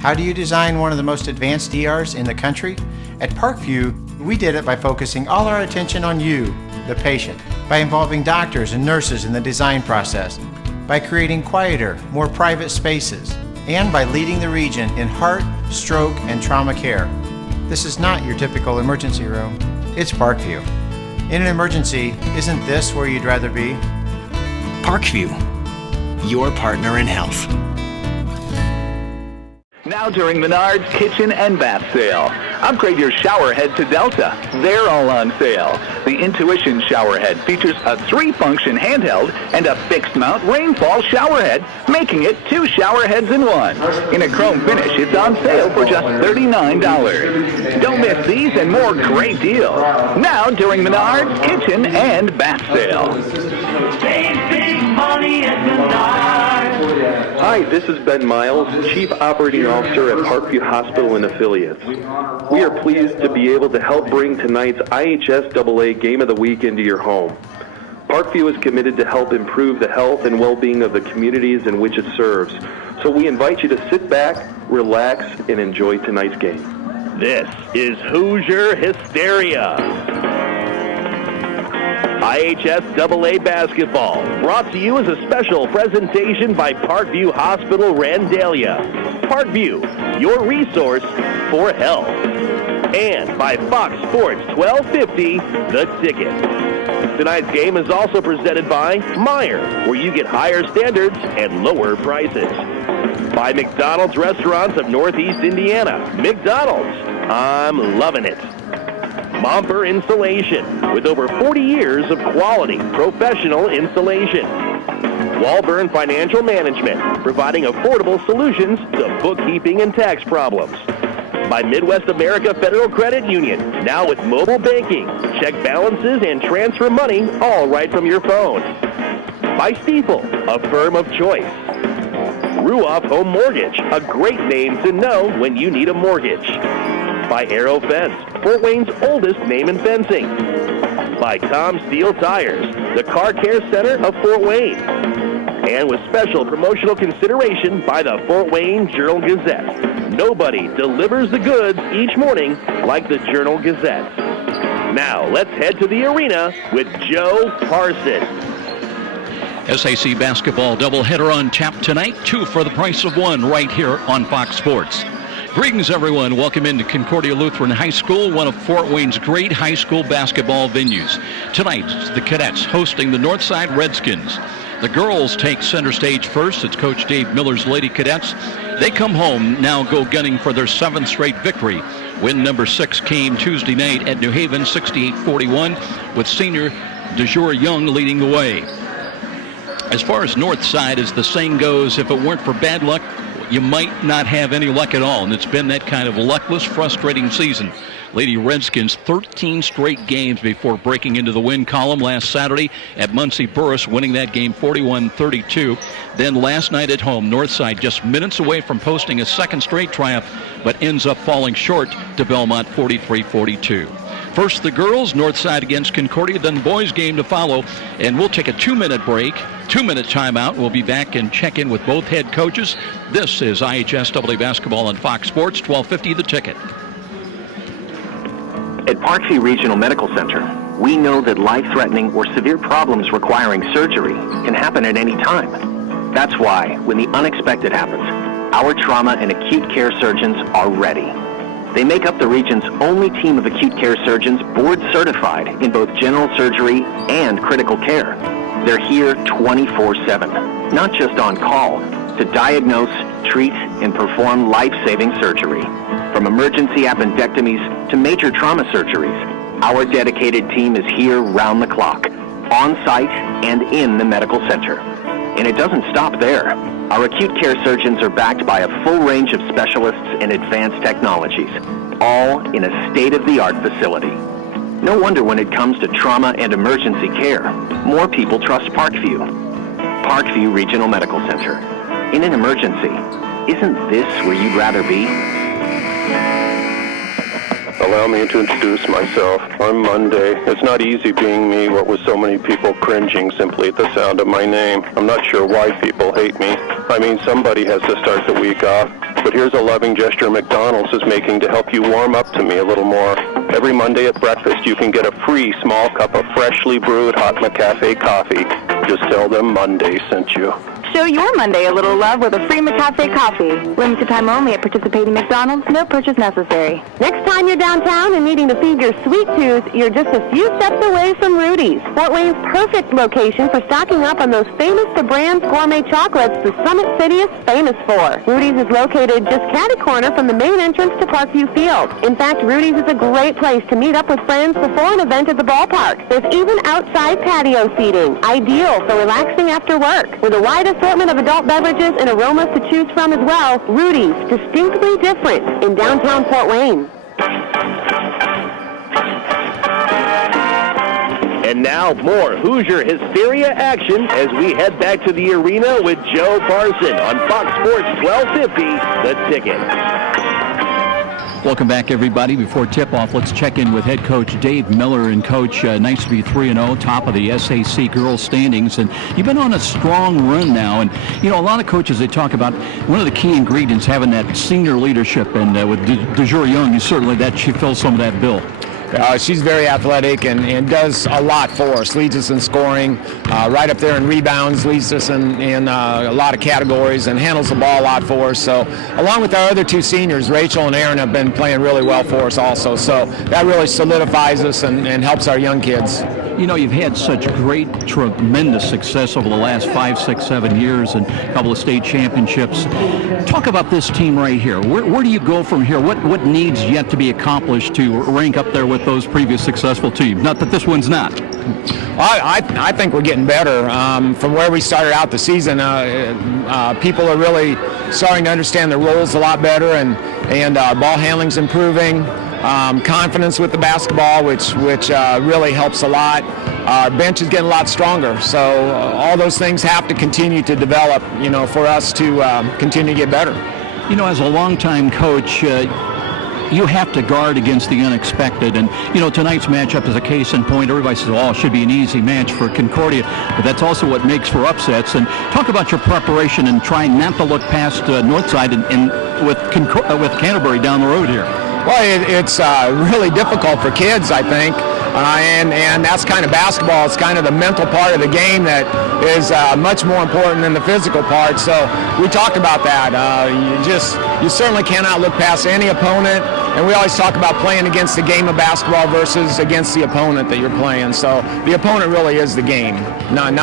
How do you design one of the most advanced ERs in the country? At Parkview, we did it by focusing all our attention on you, the patient, by involving doctors and nurses in the design process, by creating quieter, more private spaces, and by leading the region in heart, stroke, and trauma care. This is not your typical emergency room. It's Parkview. In an emergency, isn't this where you'd rather be? Parkview, your partner in health. Now during Menards Kitchen and Bath Sale. Upgrade your shower head to Delta. They're all on sale. The Intuition shower head features a 3-function handheld and a fixed mount rainfall shower head, making it 2 shower heads in one. In a chrome finish, it's on sale for just $39. Don't miss these and more great deals. Now during Menards Kitchen and Bath Sale. Save big money at Menards. Hi, this is Ben Miles, Chief Operating Officer at Parkview Hospital and Affiliates. We are pleased to be able to help bring tonight's IHSAA Game of the Week into your home. Parkview is committed to help improve the health and well-being of the communities in which it serves. So we invite you to sit back, relax, and enjoy tonight's game. This is Hoosier Hysteria. IHSAA Basketball, brought to you as a special presentation by Parkview Hospital Randalia. Parkview, your resource for health. And by Fox Sports 1250, The Ticket. Tonight's game is also presented by Meijer, where you get higher standards and lower prices. By McDonald's Restaurants of Northeast Indiana. McDonald's, I'm loving it. Momper Insulation, with over 40 years of quality, professional installation. Walburn Financial Management, providing affordable solutions to bookkeeping and tax problems. By Midwest America Federal Credit Union, now with mobile banking. Check balances and transfer money all right from your phone. By Stiefel, a firm of choice. Ruoff Home Mortgage, a great name to know when you need a mortgage. By Aero Fence, Fort Wayne's oldest name in fencing. By Tom Steel Tires, the car care center of Fort Wayne. And with special promotional consideration by the Fort Wayne Journal-Gazette. Nobody delivers the goods each morning like the Journal-Gazette. Now, let's head to the arena with Joe Parson. SAC basketball doubleheader on tap tonight. 2 for the price of 1 right here on Fox Sports. Greetings, everyone. Welcome into Concordia Lutheran High School, one of Fort Wayne's great high school basketball venues. Tonight, the Cadets hosting the Northside Redskins. The girls take center stage first. It's Coach Dave Miller's Lady Cadets. They come home, now go gunning for their 7th straight victory. Win number 6 came Tuesday night at New Haven, 68-41, with senior DeJour Young leading the way. As far as Northside, as the saying goes, if it weren't for bad luck, you might not have any luck at all, and it's been that kind of luckless, frustrating season. Lady Redskins 13 straight games before breaking into the win column last Saturday at Muncie Burris, winning that game 41-32. Then last night at home, Northside just minutes away from posting a 2nd straight triumph, but ends up falling short to Belmont 43-42. First the girls, Northside against Concordia, then boys game to follow, and we'll take a 2-minute break, 2-minute timeout. We'll be back and check in with both head coaches. This is IHSAA basketball on Fox Sports, 1250 The Ticket. At Parkview Regional Medical Center, we know that life-threatening or severe problems requiring surgery can happen at any time. That's why, when the unexpected happens, our trauma and acute care surgeons are ready. They make up the region's only team of acute care surgeons board certified in both general surgery and critical care. They're here 24/7, not just on call, to diagnose, treat, and perform life-saving surgery. From emergency appendectomies to major trauma surgeries, our dedicated team is here round the clock, on site and in the medical center. And it doesn't stop there. Our acute care surgeons are backed by a full range of specialists and advanced technologies, all in a state-of-the-art facility. No wonder when it comes to trauma and emergency care, more people trust Parkview. Parkview Regional Medical Center. In an emergency, isn't this where you'd rather be? Allow me to introduce myself. I'm Monday. It's not easy being me, what with so many people cringing simply at the sound of my name. I'm not sure why people hate me. I mean, somebody has to start the week off. but here's a loving gesture McDonald's is making to help you warm up to me a little more. Every Monday at breakfast, you can get a free small cup of freshly brewed hot McCafe coffee. Just tell them Monday sent you. Show your Monday a little love with a free McCafe coffee. Limited time only at participating McDonald's. No purchase necessary. Next time you're downtown and needing to feed your sweet tooth, you're just a few steps away from Rudy's. Fort Wayne's perfect location for stocking up on those famous to brands gourmet chocolates the Summit City is famous for. Rudy's is located just catty corner from the main entrance to Parkview Field. In fact, Rudy's is a great place to meet up with friends before an event at the ballpark. There's even outside patio seating, ideal for relaxing after work. With a wide assortment of adult beverages and aromas to choose from as well, Rudy's, distinctly different in downtown Fort Wayne. And now more Hoosier Hysteria action as we head back to the arena with Joe Parson on Fox Sports 1250, The Ticket. Welcome back, everybody. Before tip-off, let's check in with head coach Dave Miller. And, Coach, nice to be 3-0, top of the SAC girls standings. And you've been on a strong run now. And, you know, a lot of coaches, they talk about one of the key ingredients having that senior leadership. And with DeJure Young, certainly she fills some of that bill. She's very athletic and does a lot for us, leads us in scoring, right up there in rebounds, leads us in a lot of categories and handles the ball a lot for us. So along with our other two seniors, Rachel and Aaron have been playing really well for us also. So that really solidifies us and helps our young kids. You know, you've had such great, tremendous success over the last 5, 6, 7 years and a couple of state championships. Talk about this team right here. Where do you go from here? What needs yet to be accomplished to rank up there with those previous successful teams? Not that this one's not. I think we're getting better. From where we started out the season, people are really starting to understand their roles a lot better, and ball handling's improving. Confidence with the basketball, which really helps a lot. Our bench is getting a lot stronger. So all those things have to continue to develop, you know, for us to continue to get better. You know, as a longtime coach, you have to guard against the unexpected. And, you know, tonight's matchup is a case in point. Everybody says, oh, it should be an easy match for Concordia. But that's also what makes for upsets. And talk about your preparation and trying not to look past Northside and with Canterbury down the road here. Well, it's really difficult for kids, I think, and that's kind of basketball. It's kind of the mental part of the game that is much more important than the physical part. So we talked about that. You certainly cannot look past any opponent, and we always talk about playing against the game of basketball versus against the opponent that you're playing. So the opponent really is the game, not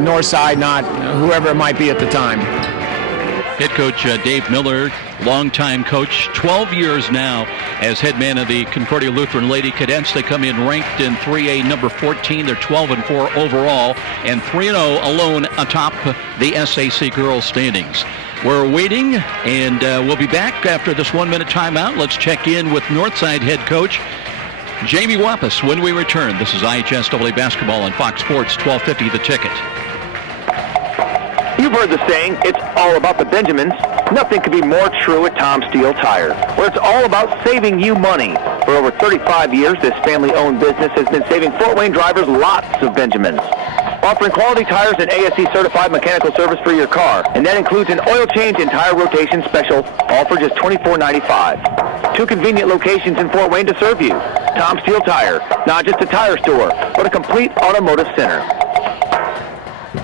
Northside, not whoever it might be at the time. Head coach Dave Miller, longtime coach, 12 years now as head man of the Concordia Lutheran Lady Cadets. They come in ranked in 3A number 14. They're 12-4 overall and 3-0 alone atop the SAC girls standings. We're waiting, and we'll be back after this 1-minute timeout. Let's check in with Northside head coach Jamie Wampus when we return. This is IHSAA basketball on Fox Sports 1250 The Ticket. You've heard the saying, it's all about the Benjamins. Nothing could be more true at Tom Steele Tire, where it's all about saving you money. For over 35 years, this family-owned business has been saving Fort Wayne drivers lots of Benjamins. Offering quality tires and ASE-certified mechanical service for your car, and that includes an oil change and tire rotation special, all for just $24.95. 2 convenient locations in Fort Wayne to serve you. Tom Steele Tire, not just a tire store, but a complete automotive center.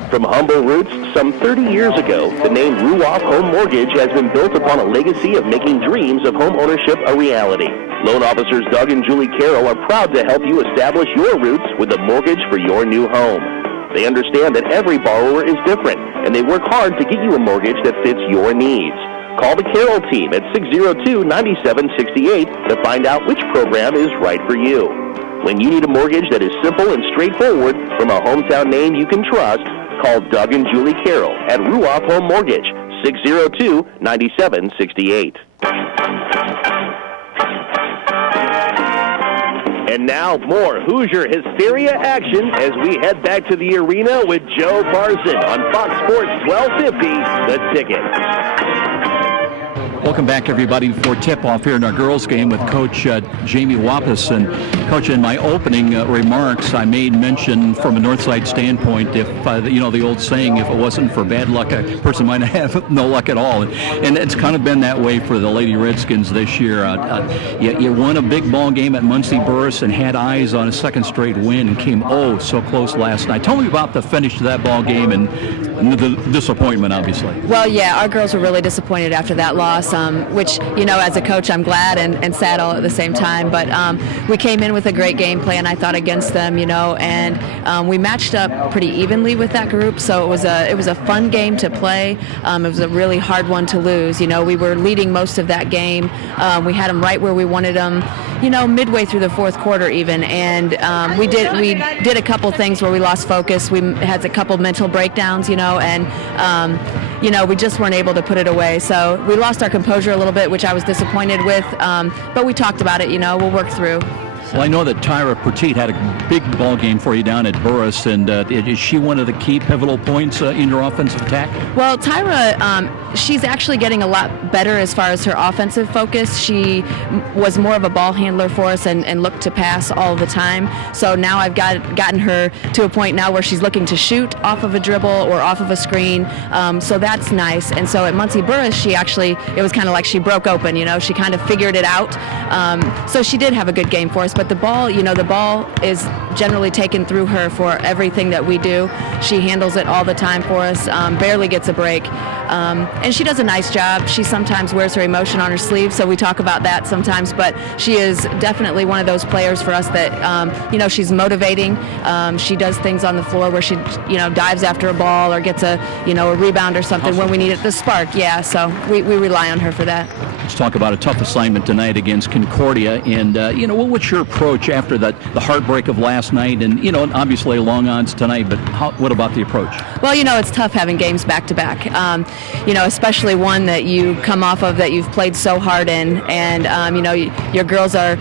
From humble roots some 30 years ago, the name Ruoff Home Mortgage has been built upon a legacy of making dreams of home ownership a reality. Loan officers Doug and Julie Carroll are proud to help you establish your roots with a mortgage for your new home. They understand that every borrower is different, and they work hard to get you a mortgage that fits your needs. Call the Carroll team at 602-9768 to find out which program is right for you. When you need a mortgage that is simple and straightforward from a hometown name you can trust, call Doug and Julie Carroll at Ruoff Home Mortgage, 602-9768. And now more Hoosier Hysteria action as we head back to the arena with Joe Parson on Fox Sports 1250, The Ticket. Welcome back, everybody, for tip-off here in our girls' game with Coach Jamie Wappus. And, Coach, in my opening remarks, I made mention from a Northside standpoint, if, the old saying, if it wasn't for bad luck, a person might have no luck at all. And it's kind of been that way for the Lady Redskins this year. You won a big ball game at Muncie Burris and had eyes on a second straight win and came so close last night. Tell me about the finish to that ball game and the disappointment, obviously. Well, yeah, our girls were really disappointed after that loss, which, as a coach, I'm glad and sad all at the same time. But we came in with a great game plan, I thought, against them, and we matched up pretty evenly with that group. So it was a fun game to play. It was a really hard one to lose. We were leading most of that game. We had them right where we wanted them, midway through the fourth quarter even. And we did a couple things where we lost focus. We had a couple mental breakdowns, and we just weren't able to put it away. So we lost our composure a little bit, which I was disappointed with. But we talked about it. We'll work through. Well, I know that Tyra Petit had a big ball game for you down at Burris, and is she one of the key pivotal points in your offensive attack? Well, Tyra, she's actually getting a lot better as far as her offensive focus. She was more of a ball handler for us and looked to pass all the time. So now I've gotten her to a point now where she's looking to shoot off of a dribble or off of a screen. So that's nice. And so at Muncie Burris, it was kind of like she broke open, she kind of figured it out. So she did have a good game for us. But the ball is generally taken through her for everything that we do. She handles it all the time for us, barely gets a break. And she does a nice job. She sometimes wears her emotion on her sleeve, so we talk about that sometimes. But she is definitely one of those players for us that, she's motivating. She does things on the floor where she, dives after a ball or gets a rebound or something when we need it. The spark, yeah. So we rely on her for that. Let's talk about a tough assignment tonight against Concordia. And, what's your approach after the heartbreak of last night? And, obviously long odds tonight, but what about the approach? Well, it's tough having games back-to-back, especially one that you come off of that you've played so hard in. And, your girls are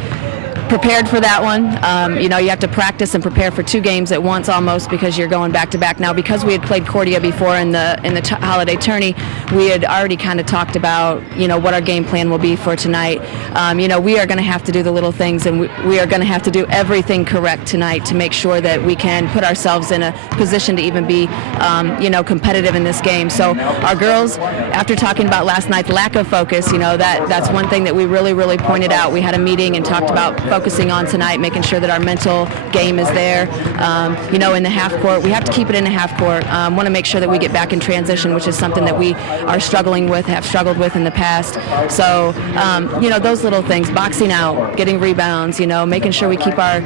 prepared for that one. You have to practice and prepare for two games at once almost because you're going back to back. Now, because we had played Concordia before in the holiday tourney, we had already kind of talked about what our game plan will be for tonight. We are going to have to do the little things, and we are going to have to do everything correct tonight to make sure that we can put ourselves in a position to even be competitive in this game. So our girls, after talking about last night's lack of focus, that's one thing that we really pointed out. We had a meeting and talked about focusing on tonight, making sure that our mental game is there. In the half court, we have to keep it in the half court. Want to make sure that we get back in transition, which is something that we are have struggled with in the past. So, those little things, boxing out, getting rebounds, making sure we keep our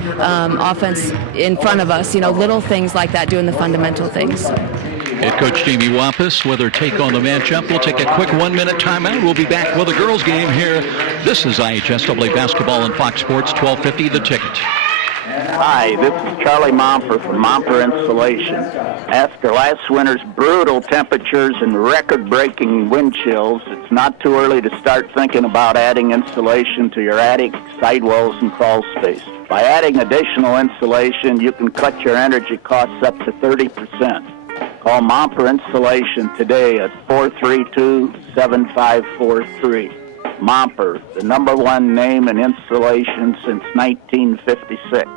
offense in front of us, little things like that, doing the fundamental things. Head coach Jamie Wappus with her take on the matchup. We'll take a quick 1-minute timeout. We'll be back with a girls game here. This is IHSAA basketball on Fox Sports 1250 The Ticket. Hi, this is Charlie Momper from Momper Installation. After last winter's brutal temperatures and record-breaking wind chills, it's not too early to start thinking about adding insulation to your attic, sidewalls, and crawl space. By adding additional insulation, you can cut your energy costs up to 30%. Call Momper Installation today at 432-7543. Momper, the #1 name in installation since 1956.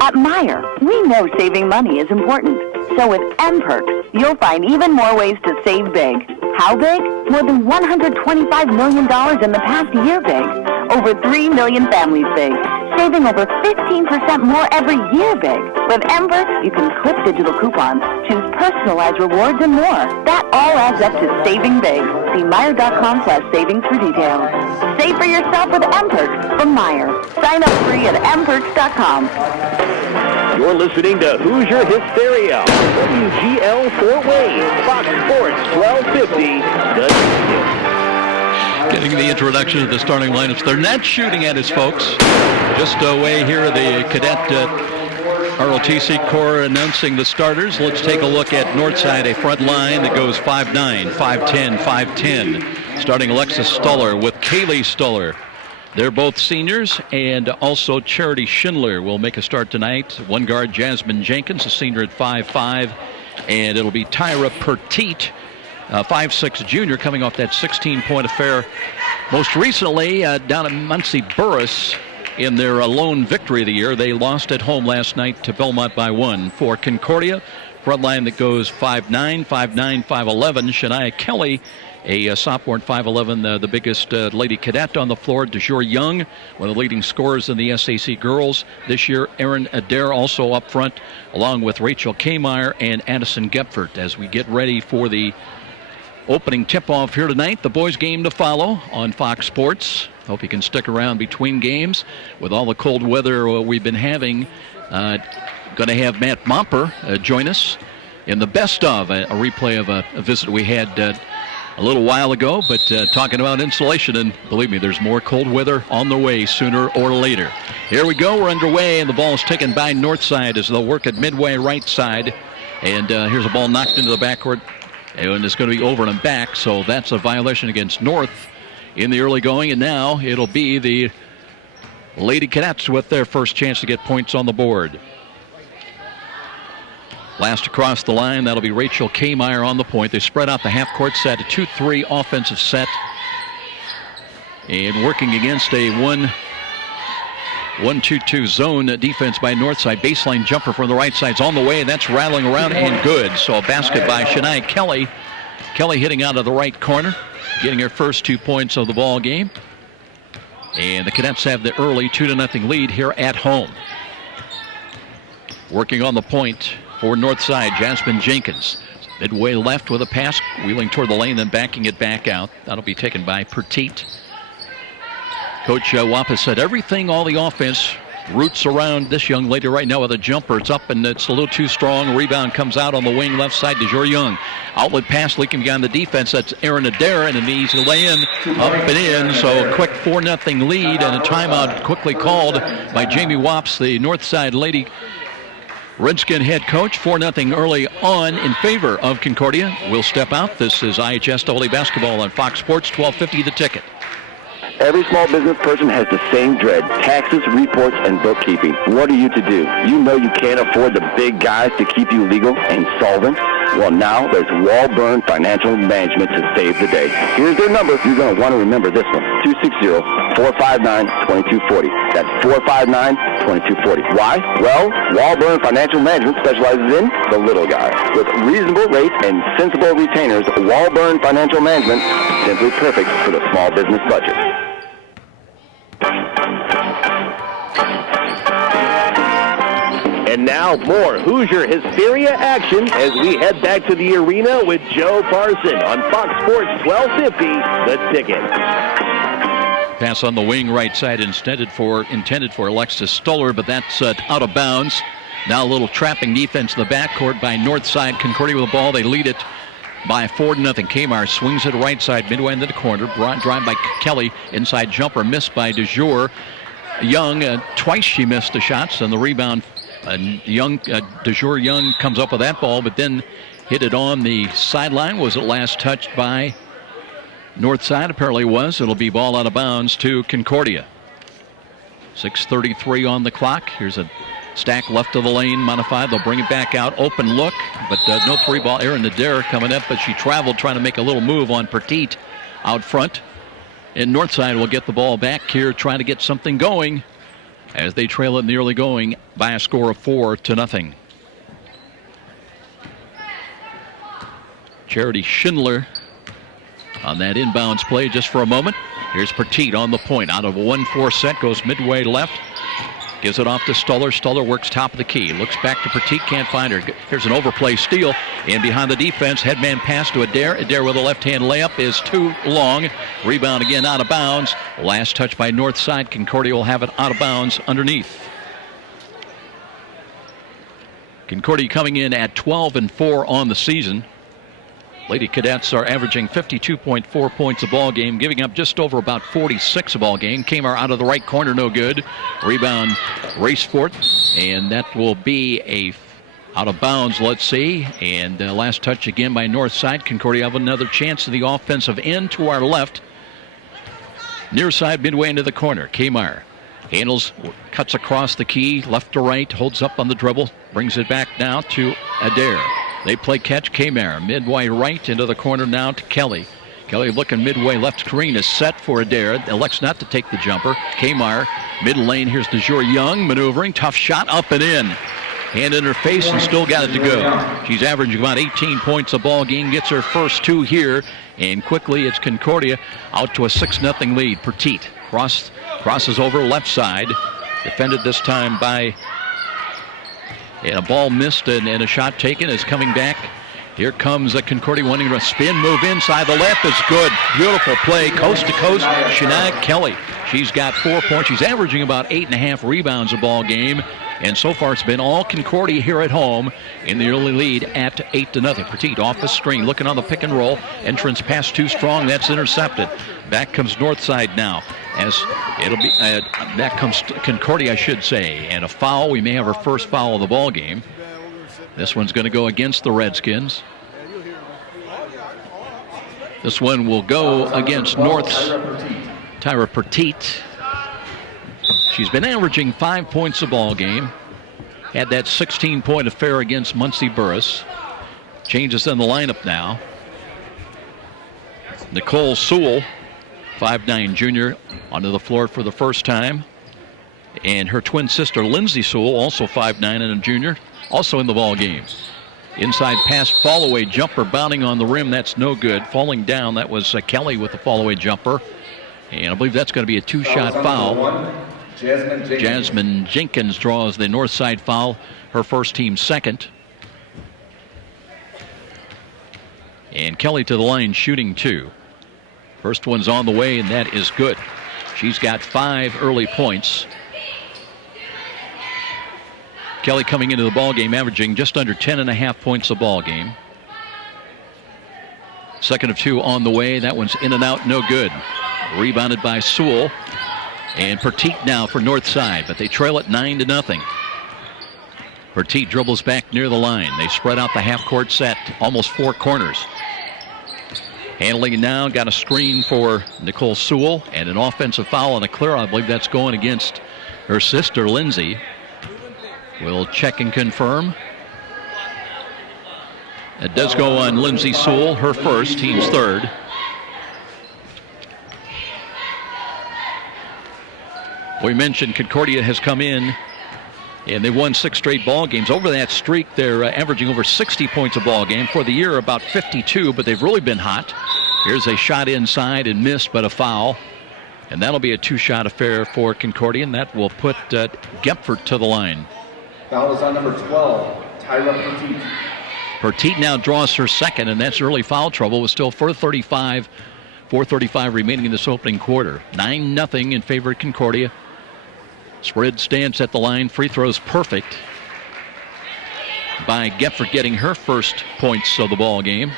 At Meijer, we know saving money is important. So with M-Perks, you'll find even more ways to save big. How big? More than $125 million in the past year big. Over 3 million families big. Saving over 15% more every year big. With M-Perks, you can clip digital coupons, choose personalized rewards, and more. That all adds up to saving big. See Meijer.com/savings for details. Save for yourself with M-Perks from Meijer. Sign up free at mperks.com. You're listening to Hoosier Hysteria, WGL Fort Wayne, Fox Sports 1250, The Ticket. Getting the introduction to the starting lineups. They're not shooting at us, folks. Just away here, the cadet ROTC Corps announcing the starters. Let's take a look at Northside, a front line that goes 5'9", 5'10", 5'10". Starting Alexis Stuller with Kaylee Stuller. They're both seniors, and also Charity Schindler will make a start tonight. One guard, Jasmine Jenkins, a senior at 5'5", and it'll be Tyra Petit 5'6" junior, coming off that 16-point affair most recently down at Muncie Burris in their lone victory of the year. They lost at home last night to Belmont by 1. For Concordia, front line that goes 5'9", 5'9", 5'11". Shania Kelly, a sophomore at 5'11", the biggest lady cadet on the floor. DeJour Young, one of the leading scorers in the SAC girls this year. Erin Adair also up front, along with Rachel Kmeyer and Addison Gepfert, as we get ready for the opening tip-off here tonight. The boys' game to follow on Fox Sports. Hope you can stick around between games. With all the cold weather we've been having, going to have Matt Momper join us in the best of a replay of a visit we had a little while ago, but talking about insulation, and believe me, there's more cold weather on the way sooner or later. Here we go. We're underway, and the ball is taken by Northside as they'll work at midway right side. And here's a ball knocked into the backcourt, and it's going to be over and back, so that's a violation against North in the early going. And now it'll be the Lady Cadets with their first chance to get points on the board. Last across the line, that'll be Rachel Kmeyer on the point. They spread out the half-court set, a 2-3 offensive set. And working against a 1-2-2 zone defense by Northside. Baseline jumper from the right side's on the way, and that's rattling around and good. So a basket by Shania Kelly. Kelly hitting out of the right corner, getting her first 2 points of the ball game. And the Cadets have the early 2-0 lead here at home. Working on the point for Northside, Jasmine Jenkins. Midway left with a pass, wheeling toward the lane, then backing it back out. That'll be taken by Petit. Coach Wappa said everything, all the offense, roots around this young lady right now with a jumper. It's up and it's a little too strong. Rebound comes out on the wing left side. DeJour Young. Outlet pass leaking behind the defense. That's Erin Adair, and an easy lay-in, up and in. So a quick 4-0 lead, and a timeout quickly called by Jamie Wops, the Northside Lady Redskin head coach. 4-0 early on in favor of Concordia. We'll step out. This is IHSAA basketball on Fox Sports, 1250 The Ticket. Every small business person has the same dread: taxes, reports, and bookkeeping. What are you to do? You know you can't afford the big guys to keep you legal and solvent. Well, now there's Walburn Financial Management to save the day. Here's their number. You're going to want to remember this one: 260-459-2240. That's 459-2240. Why? Well, Walburn Financial Management specializes in the little guy. With reasonable rates and sensible retainers, Walburn Financial Management, simply perfect for the small business budget. And now more Hoosier Hysteria action as we head back to the arena with Joe Parson on Fox Sports 1250, The Ticket. Pass on the wing right side intended for Alexis Stoller, but that's out of bounds. Now a little trapping defense in the backcourt by Northside. Concordia with the ball. They lead it by 4-0. Kmar swings it right side, midway into the corner. Drive by Kelly. Inside jumper missed by DeJour Young. Twice she missed the shots, and the rebound. DeJour Young comes up with that ball, but then hit it on the sideline. Was it last touched by Northside? Apparently was. It'll be ball out of bounds to Concordia. 6:33 on the clock. Here's a stack left of the lane, modified. They'll bring it back out. Open look, but no three ball. Erin Adair coming up, but she traveled trying to make a little move on Petit out front. And Northside will get the ball back here, trying to get something going as they trail it in the early going by a score of 4-0. Charity Schindler on that inbounds play just for a moment. Here's Petit on the point. Out of a 1-4 set, goes midway left. Gives it off to Stoller. Stoller works top of the key. Looks back to Petit, can't find her. Here's an overplay steal. And behind the defense, headman pass to Adair. Adair with a left-hand layup is too long. Rebound again out of bounds. Last touch by Northside. Concordia will have it out of bounds underneath. Concordia coming in at 12-4 on the season. Lady Cadets are averaging 52.4 points a ball game, giving up just over about 46 a ball game. Kmar out of the right corner, no good. Rebound, race for it, and that will be a out of bounds, let's see. And last touch again by Northside. Concordia have another chance to the offensive end to our left. Near side, midway into the corner. Kmar handles, cuts across the key, left to right, holds up on the dribble, brings it back now to Adair. They play catch. Kmar midway right into the corner now to Kelly. Kelly looking midway left. Screen is set for Adair. Elects not to take the jumper. Kmar middle lane. Here's DeJour Young maneuvering. Tough shot up and in. Hand in her face and still got it to go. She's averaging about 18 points a ball game. Gets her first 2 here. And quickly it's Concordia out to a 6-0 lead. Petit crosses over left side. Defended this time by... And a ball missed and a shot taken is coming back. Here comes a Concordia wanting to spin move inside. The left is good. Beautiful play coast to coast. Shanae Kelly. She's got 4 points. She's averaging about 8.5 rebounds a ball game. And so far it's been all Concordia here at home in the early lead at 8-0. Petit off the screen looking on the pick and roll. Entrance pass too strong. That's intercepted. Back comes Northside now. As it'll be back comes Concordia, I should say, and a foul. We may have our first foul of the ball game. This one's going to go against the Redskins. This one will go against North's Tyra Petit. She's been averaging 5 points a ball game. Had that 16-point affair against Muncie Burris. Changes in the lineup now. Nicole Sewell, 5'9" junior, onto the floor for the first time. And her twin sister, Lindsay Sewell, also 5'9" and a junior, also in the ball game. Inside pass, fall away jumper, bounding on the rim. That's no good. Falling down, that was Kelly with the fall away jumper. And I believe that's going to be a 2-shot foul. Jasmine Jenkins draws the north side foul, her first team second. And Kelly to the line shooting 2. First one's on the way, and that is good. She's got 5 early points. Kelly coming into the ball game averaging just under 10.5 points a ball game. Second of 2 on the way. That one's in and out, no good. Rebounded by Sewell. And Petit now for Northside, but they trail it 9-0. Petit dribbles back near the line. They spread out the half-court set, almost 4 corners. Handling it now, got a screen for Nicole Sewell, and an offensive foul on a clear. I believe that's going against her sister, Lindsay. We'll check and confirm. It does go on Lindsay Sewell, her first, team's third. We mentioned Concordia has come in and they won 6 straight ball games. Over that streak, they're averaging over 60 points a ball game. For the year, about 52, but they've really been hot. Here's a shot inside and missed, but a foul. And that'll be a 2-shot affair for Concordia, and that will put Gepford to the line. Foul is on number 12, Tyra Petit. Petit now draws her second, and that's early foul trouble with still 4:35 remaining in this opening quarter. 9-0 in favor of Concordia. Spread stance at the line. Free throws perfect by Gepford, getting her first points of the ball game.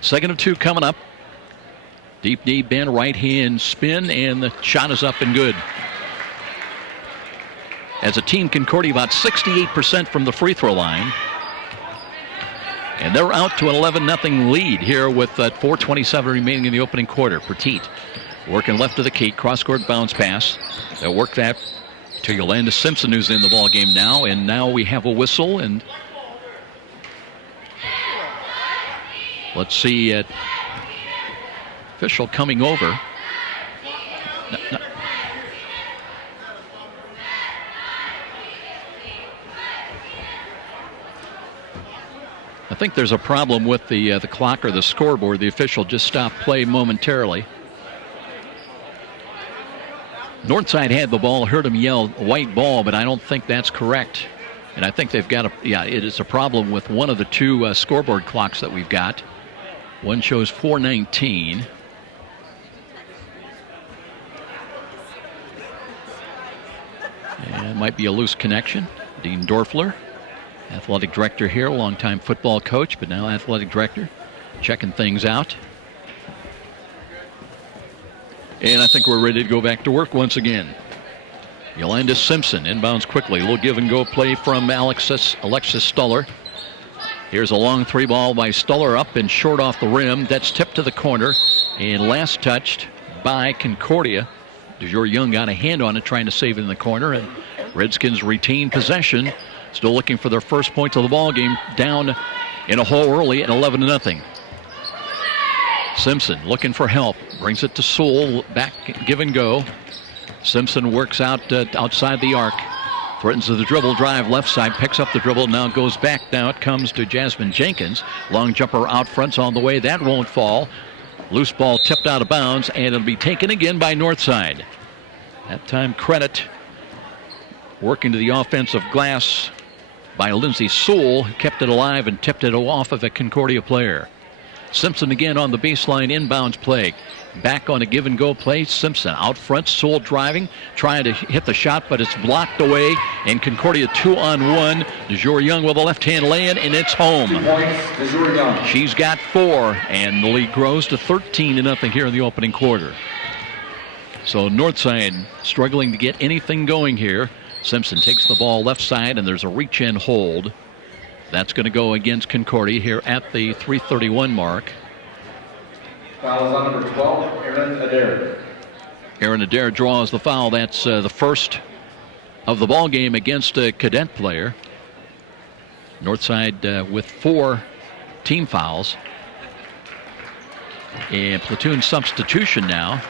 Second of 2 coming up. Deep knee bend, right hand spin, and the shot is up and good. As a team, Concordia about 68% from the free throw line. And they're out to an 11-0 lead here with 4:27 remaining in the opening quarter. Petit working left of the key, cross-court bounce pass. They'll work that to Yolanda Simpson, who's in the ball game now. And now we have a whistle, and let's see official coming over. No. I think there's a problem with the clock or the scoreboard. The official just stopped play momentarily. Northside had the ball, heard him yell white ball, but I don't think that's correct. And I think they've got it is a problem with one of the 2 scoreboard clocks that we've got. One shows 4:19. And it might be a loose connection. Dean Dorfler, athletic director here, longtime football coach, but now athletic director, checking things out. And I think we're ready to go back to work once again. Yolanda Simpson inbounds quickly. A little give and go play from Alexis Stuller. Here's a long 3 ball by Stuller, up and short off the rim. That's tipped to the corner and last touched by Concordia. DeJour Young got a hand on it, trying to save it in the corner, and Redskins retain possession still looking for their first points of the ball game, down in a hole early at 11-0. Simpson looking for help, brings it to Sewell, back, give and go. Simpson works out outside the arc, threatens the dribble drive left side, picks up the dribble, now goes back. Now it comes to Jasmine Jenkins. Long jumper out front's on the way, that won't fall. Loose ball tipped out of bounds, and it'll be taken again by Northside. That time credit working to the offensive glass by Lindsay Sewell, kept it alive and tipped it off of a Concordia player. Simpson again on the baseline inbounds play. Back on a give and go play. Simpson out front, Sewell driving, trying to hit the shot, but it's blocked away. And Concordia 2-on-1. DeJour Young with a left hand lay-in, and it's home. 2 points, DeJour Young. She's got 4, and the lead grows to 13-0 here in the opening quarter. So Northside struggling to get anything going here. Simpson takes the ball left side, and there's a reach and hold. That's going to go against Concordia here at the 3:31 mark. Foul is on number 12, Erin Adair. Erin Adair draws the foul. That's the first of the ball game against a cadet player. Northside with 4 team fouls. And platoon substitution now,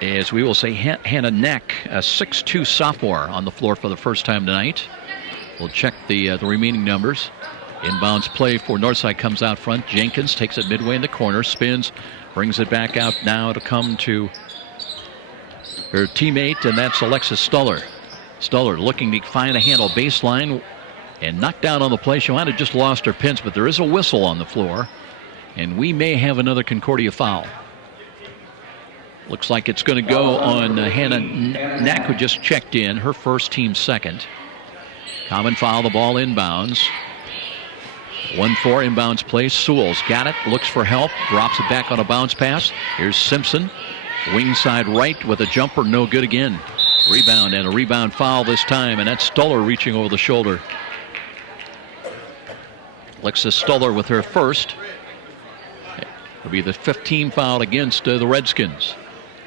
as we will say, Hannah Neck, a 6'2" sophomore, on the floor for the first time tonight. We'll check the remaining numbers. Inbounds play for Northside comes out front. Jenkins takes it midway in the corner, spins, brings it back out now to come to her teammate, and that's Alexis Stuller. Stuller looking to find a handle baseline and knocked down on the play. She might have just lost her pins, but there is a whistle on the floor, and we may have another Concordia foul. Looks like it's going to go on Hannah Knack, who just checked in, her first, team second. Common foul, the ball inbounds. 1-4 inbounds play. Sewell's got it, looks for help, drops it back on a bounce pass. Here's Simpson, wing side right with a jumper, no good again. Rebound, and a rebound foul this time, and that's Stuller reaching over the shoulder. Alexis Stuller with her first. It'll be the 15th foul against the Redskins.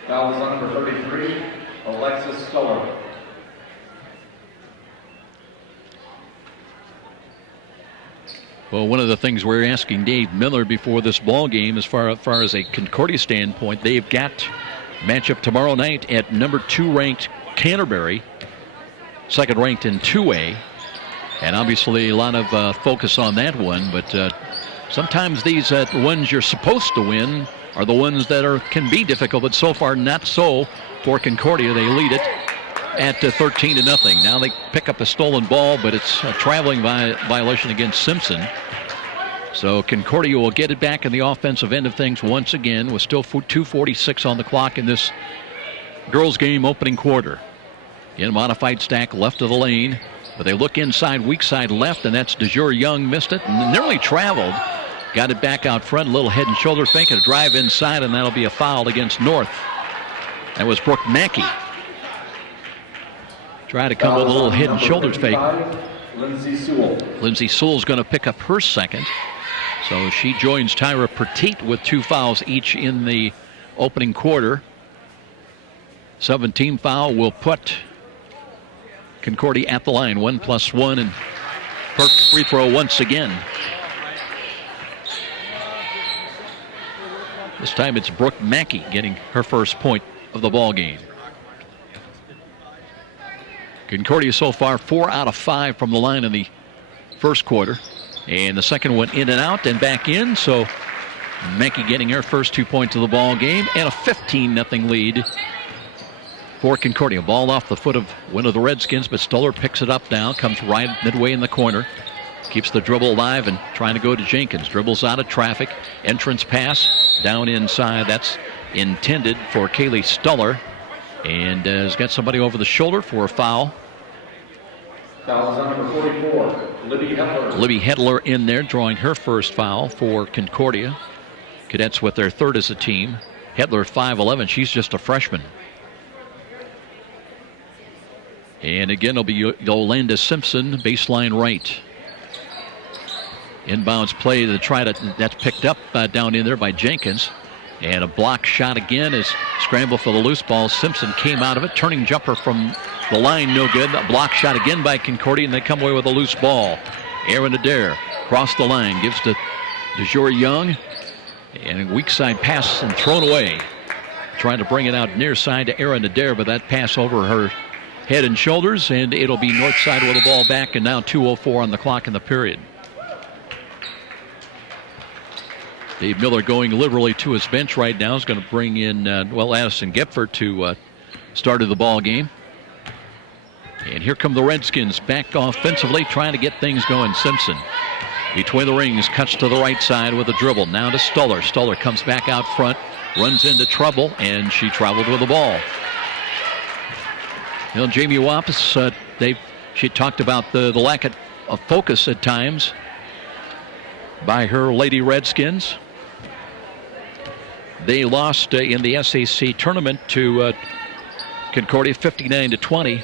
Foul is on number 33, Alexis Stuller. Well, one of the things we're asking Dave Miller before this ball game, as far as a Concordia standpoint, they've got matchup tomorrow night at number 2 ranked Canterbury, second ranked in 2A, and obviously a lot of focus on that one. But sometimes these ones you're supposed to win are the ones that can be difficult, but so far not so for Concordia. They lead it at 13-0. Now they pick up a stolen ball, but it's a traveling violation against Simpson. So Concordia will get it back in the offensive end of things once again, with still 2:46 on the clock in this girls game opening quarter. In modified stack left of the lane, but they look inside, weak side left, and that's DeJour Young, missed it, nearly traveled. Got it back out front, a little head and shoulder fake, and a drive inside, and that'll be a foul against North. That was Brooke Mackey. Try to come with a little head and shoulders fake. Lindsay Sewell. Lindsay Sewell's going to pick up her second. So she joins Tyra Petit with 2 fouls each in the opening quarter. 17 foul will put Concordia at the line. 1+1, and Perk free throw once again. This time it's Brooke Mackey getting her first point of the ball game. Concordia so far 4 out of 5 from the line in the first quarter. And the second one in and out and back in. So Mackey getting her first 2 points of the ball game, and a 15-0 lead for Concordia. Ball off the foot of one of the Redskins, but Stuller picks it up now, comes right midway in the corner. Keeps the dribble alive and trying to go to Jenkins. Dribbles out of traffic. Entrance pass down inside. That's intended for Kaylee Stuller. And has got somebody over the shoulder for a foul. Foul is on number 44, Libby Hedler. Libby Hedler in there, drawing her first foul for Concordia. Cadets with their third as a team. Hedler 5'11", she's just a freshman. And again, it'll be Yolanda Simpson, baseline right. Inbounds play to try to, that's picked up down in there by Jenkins. And a block shot again is scramble for the loose ball. Simpson came out of it. Turning jumper from the line, no good. A block shot again by Concordia, and they come away with a loose ball. Aaron Adair across the line, gives to DeJour Young. And a weak side pass and thrown away. Trying to bring it out near side to Aaron Adair, but that pass over her head and shoulders, and it'll be north side with the ball back, and now 2:04 on the clock in the period. Dave Miller going liberally to his bench right now is going to bring in, Addison Gepfert to start of the ball game. And here come the Redskins back offensively, trying to get things going. Simpson between the rings, cuts to the right side with a dribble. Now to Stoller. Stoller comes back out front, runs into trouble, and she traveled with the ball. You know, Jamie Wampus, she talked about the lack of focus at times by her Lady Redskins. They lost in the SAC tournament to Concordia 59-20.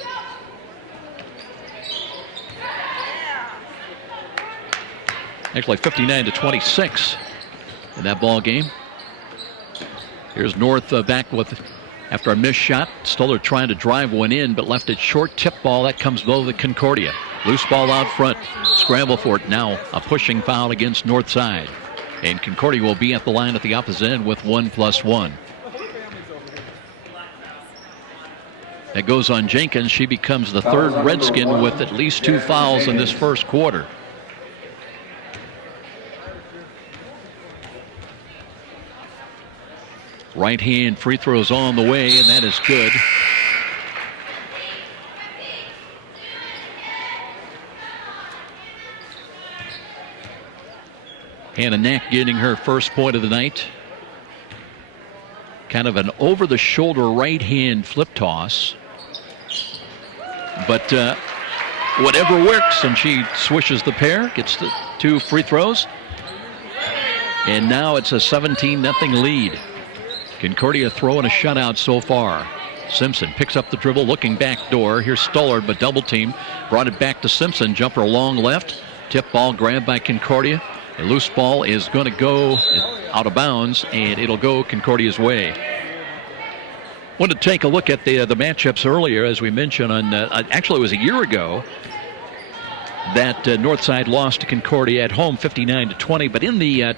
Actually 59-26 in that ball game. Here's North back with after a missed shot. Stoller trying to drive one in, but left it short. Tip ball that comes below the Concordia. Loose ball out front. Scramble for it. Now a pushing foul against North side. And Concordia will be at the line at the opposite end with 1+1. That goes on Jenkins. She becomes the third Redskin with at least 2 fouls in this first quarter. Right hand free throws on the way, and that is good. Hannah Knack getting her first point of the night. Kind of an over-the-shoulder right-hand flip toss. But whatever works, and she swishes the pair, gets the 2 free throws. And now it's a 17-0 lead. Concordia throwing a shutout so far. Simpson picks up the dribble, looking back door. Here's Stoller, but double team. Brought it back to Simpson. Jumper long left. Tip ball grabbed by Concordia. A loose ball is going to go out of bounds, and it'll go Concordia's way. Wanted to take a look at the matchups earlier, as we mentioned. Actually, it was a year ago that Northside lost to Concordia at home 59-20, but in the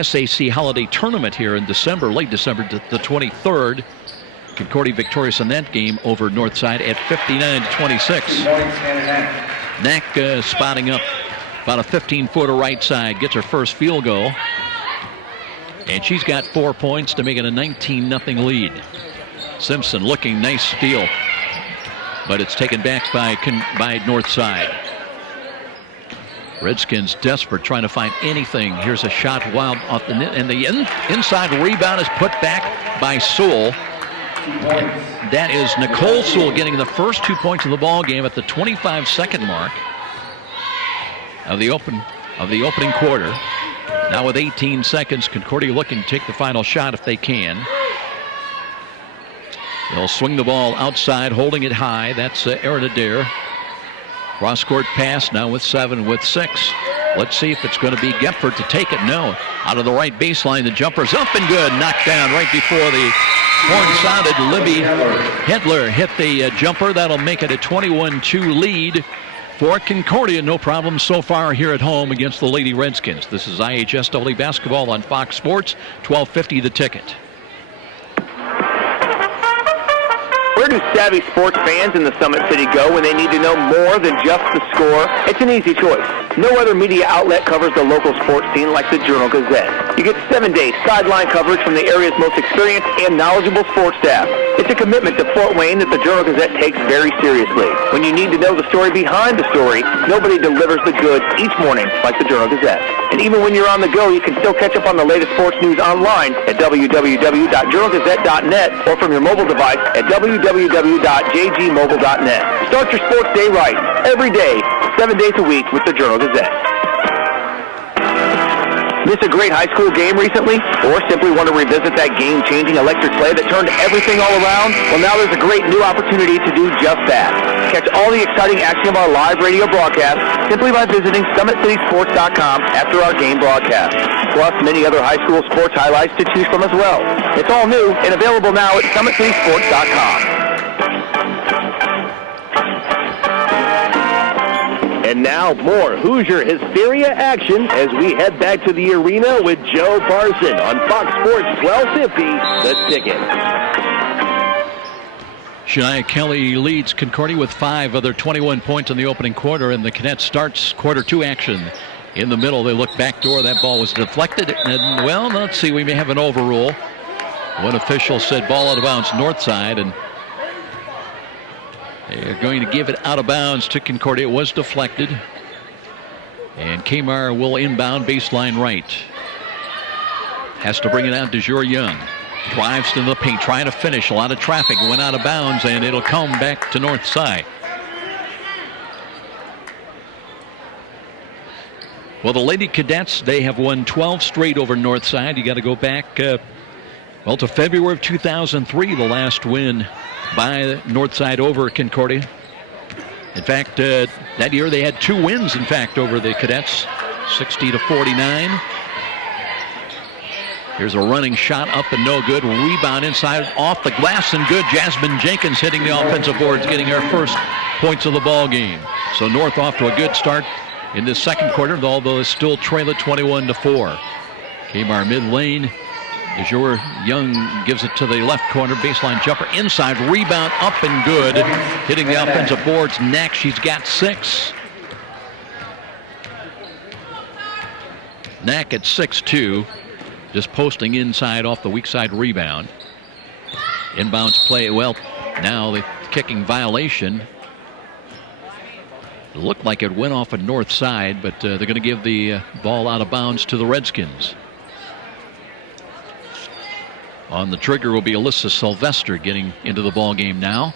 SAC Holiday Tournament here in December, late December the 23rd. Concordia victorious in that game over Northside at 59-26. Knack spotting up about a 15-footer right side, gets her first field goal. And she's got 4 points to make it a 19-0 lead. Simpson looking, nice steal. But it's taken back by Northside. Redskins desperate, trying to find anything. Here's a shot wild off the net, and the inside rebound is put back by Sewell. That is Nicole Sewell getting the first 2 points of the ball game at the 25-second mark of the opening quarter. Now with 18 seconds, Concordia looking to take the final shot if they can. They'll swing the ball outside, holding it high. That's Aaron Adair. Cross-court pass now with 7, with 6. Let's see if it's going to be Gepfert to take it. No. Out of the right baseline, the jumper's up and good. Knocked down right before the horn sounded. Libby Hedler hit the jumper. That'll make it a 21-2 lead for Concordia. No problem so far here at home against the Lady Redskins. This is IHSAA basketball on Fox Sports, 1250 the ticket. Where do savvy sports fans in the Summit City go when they need to know more than just the score? It's an easy choice. No other media outlet covers the local sports scene like the Journal-Gazette. You get 7-day sideline coverage from the area's most experienced and knowledgeable sports staff. It's a commitment to Fort Wayne that the Journal-Gazette takes very seriously. When you need to know the story behind the story, nobody delivers the goods each morning like the Journal-Gazette. And even when you're on the go, you can still catch up on the latest sports news online at www.journalgazette.net or from your mobile device at www.jgmobile.net. Start your sports day right, every day, 7 days a week with the Journal-Gazette. Miss a great high school game recently? Or simply want to revisit that game-changing electric play that turned everything all around? Well, now there's a great new opportunity to do just that. Catch all the exciting action of our live radio broadcast simply by visiting SummitCitySports.com after our game broadcast. Plus, many other high school sports highlights to choose from as well. It's all new and available now at SummitCitySports.com. And now, more Hoosier Hysteria action as we head back to the arena with Joe Parson on Fox Sports 1250, The Ticket. Shania Kelly leads Concordia with 5 of their 21 points in the opening quarter, and the Cadets starts quarter 2 action. In the middle, they look backdoor. That ball was deflected, and, well, let's see, we may have an overrule. One official said ball out of bounds north side, and they are going to give it out of bounds to Concordia. It was deflected. And Kmar will inbound baseline right. Has to bring it out to DeJour Young. Drives to the paint, trying to finish. A lot of traffic. Went out of bounds, and it'll come back to north side. Well, the Lady Cadets, they have won 12 straight over north side. You got to go back, well, to February of 2003, the last win by Northside over Concordia. In fact, that year they had 2 wins, in fact, over the Cadets, 60-49. Here's a running shot up and no good. Rebound inside off the glass and good. Jasmine Jenkins hitting the offensive boards, getting her first points of the ball game. So North off to a good start in this second quarter, although it's still trail at 21-4. Kmar mid lane. DeJour Young gives it to the left corner, baseline jumper inside, rebound up and good, hitting the offensive boards. Next, she's got 6. Knack at 6'2", just posting inside off the weak side rebound. Inbounds play, well, now the kicking violation. It looked like it went off a north side, but they're going to give the ball out of bounds to the Redskins. On the trigger will be Alyssa Sylvester getting into the ball game now.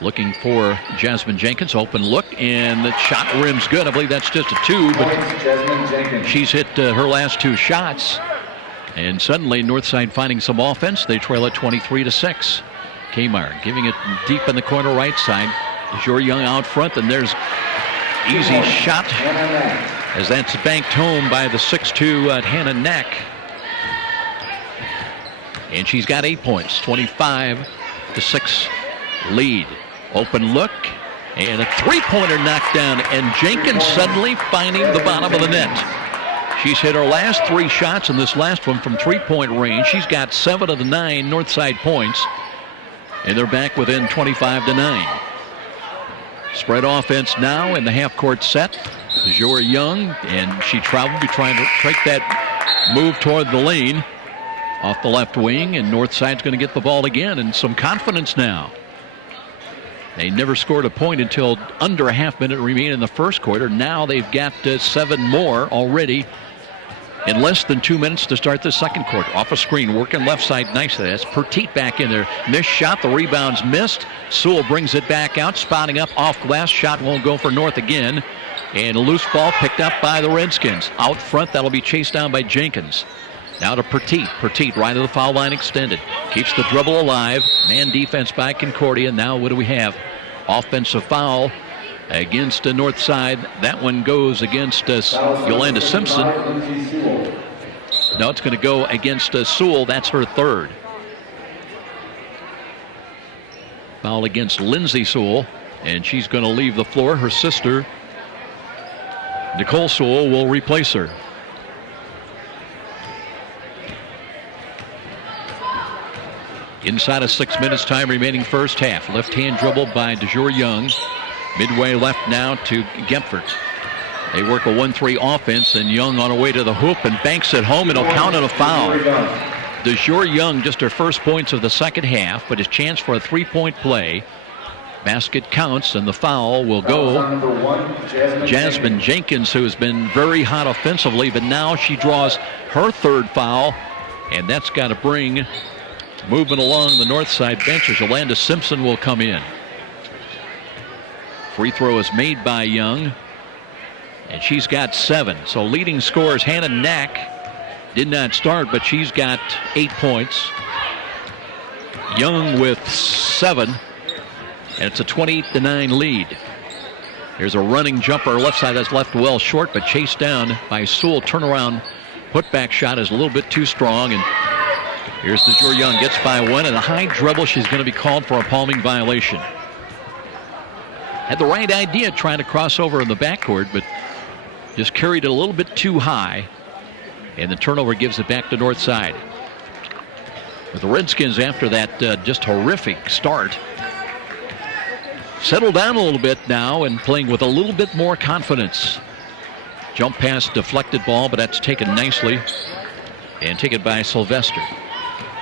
Looking for Jasmine Jenkins. Open look, and the shot rim's good. I believe that's just a 2, but she's hit her last 2 shots. And suddenly Northside finding some offense. They trail at 23-6. Kmar giving it deep in the corner right side. DeJour Young out front, and there's easy shot as that's banked home by the 6'2" Hannah Knack. And she's got 8 points, 25-6 lead. Open look, and a 3-pointer knocked down, and Jenkins suddenly finding the bottom of the net. She's hit her last 3 shots, and this last one from 3-point range. She's got 7 of the 9 Northside points, and they're back within 25-9. Spread offense now in the half-court set. DeJour Young, and she traveled, be trying to take that move toward the lane. Off the left wing, and Northside's going to get the ball again, and some confidence now. They never scored a point until under a half minute remain in the first quarter. Now they've got 7 more already in less than 2 minutes to start the second quarter. Off a screen, working left side nicely. That's Petit back in there. Missed shot, the rebound's missed. Sewell brings it back out, spotting up off glass. Shot won't go for North again. And a loose ball picked up by the Redskins. Out front, that'll be chased down by Jenkins. Now to Petit. Petit right of the foul line extended. Keeps the dribble alive. Man defense by Concordia. Now what do we have? Offensive foul against the north side. That one goes against Yolanda Simpson. No, it's going to go against Sewell. That's her 3rd. Foul against Lindsay Sewell. And she's going to leave the floor. Her sister, Nicole Sewell, will replace her. Inside of 6 minutes time remaining first half. Left hand dribble by DeJour Young. Midway left now to Gempfert. They work a 1-3 offense, and Young on her way to the hoop and banks it home. It'll count on a foul. DeJour Young just her first points of the second half, but his chance for a 3-point play. Basket counts, and the foul will go. Jasmine Jenkins, who has been very hot offensively, but now she draws her 3rd foul, and that's got to bring movement along the north side bench as Yolanda Simpson will come in. Free throw is made by Young, and she's got 7. So leading scorers Hannah Knack did not start, but she's got 8 points. Young with 7, and it's a 28-9 lead. Here's a running jumper left side that's left well short, but chased down by Sewell. Turnaround putback shot is a little bit too strong, and here's DeJure Young, gets by 1, and a high dribble. She's going to be called for a palming violation. Had the right idea trying to cross over in the backcourt, but just carried it a little bit too high, and the turnover gives it back to north side. With the Redskins, after that just horrific start, settled down a little bit now and playing with a little bit more confidence. Jump pass, deflected ball, but that's taken nicely and taken by Sylvester.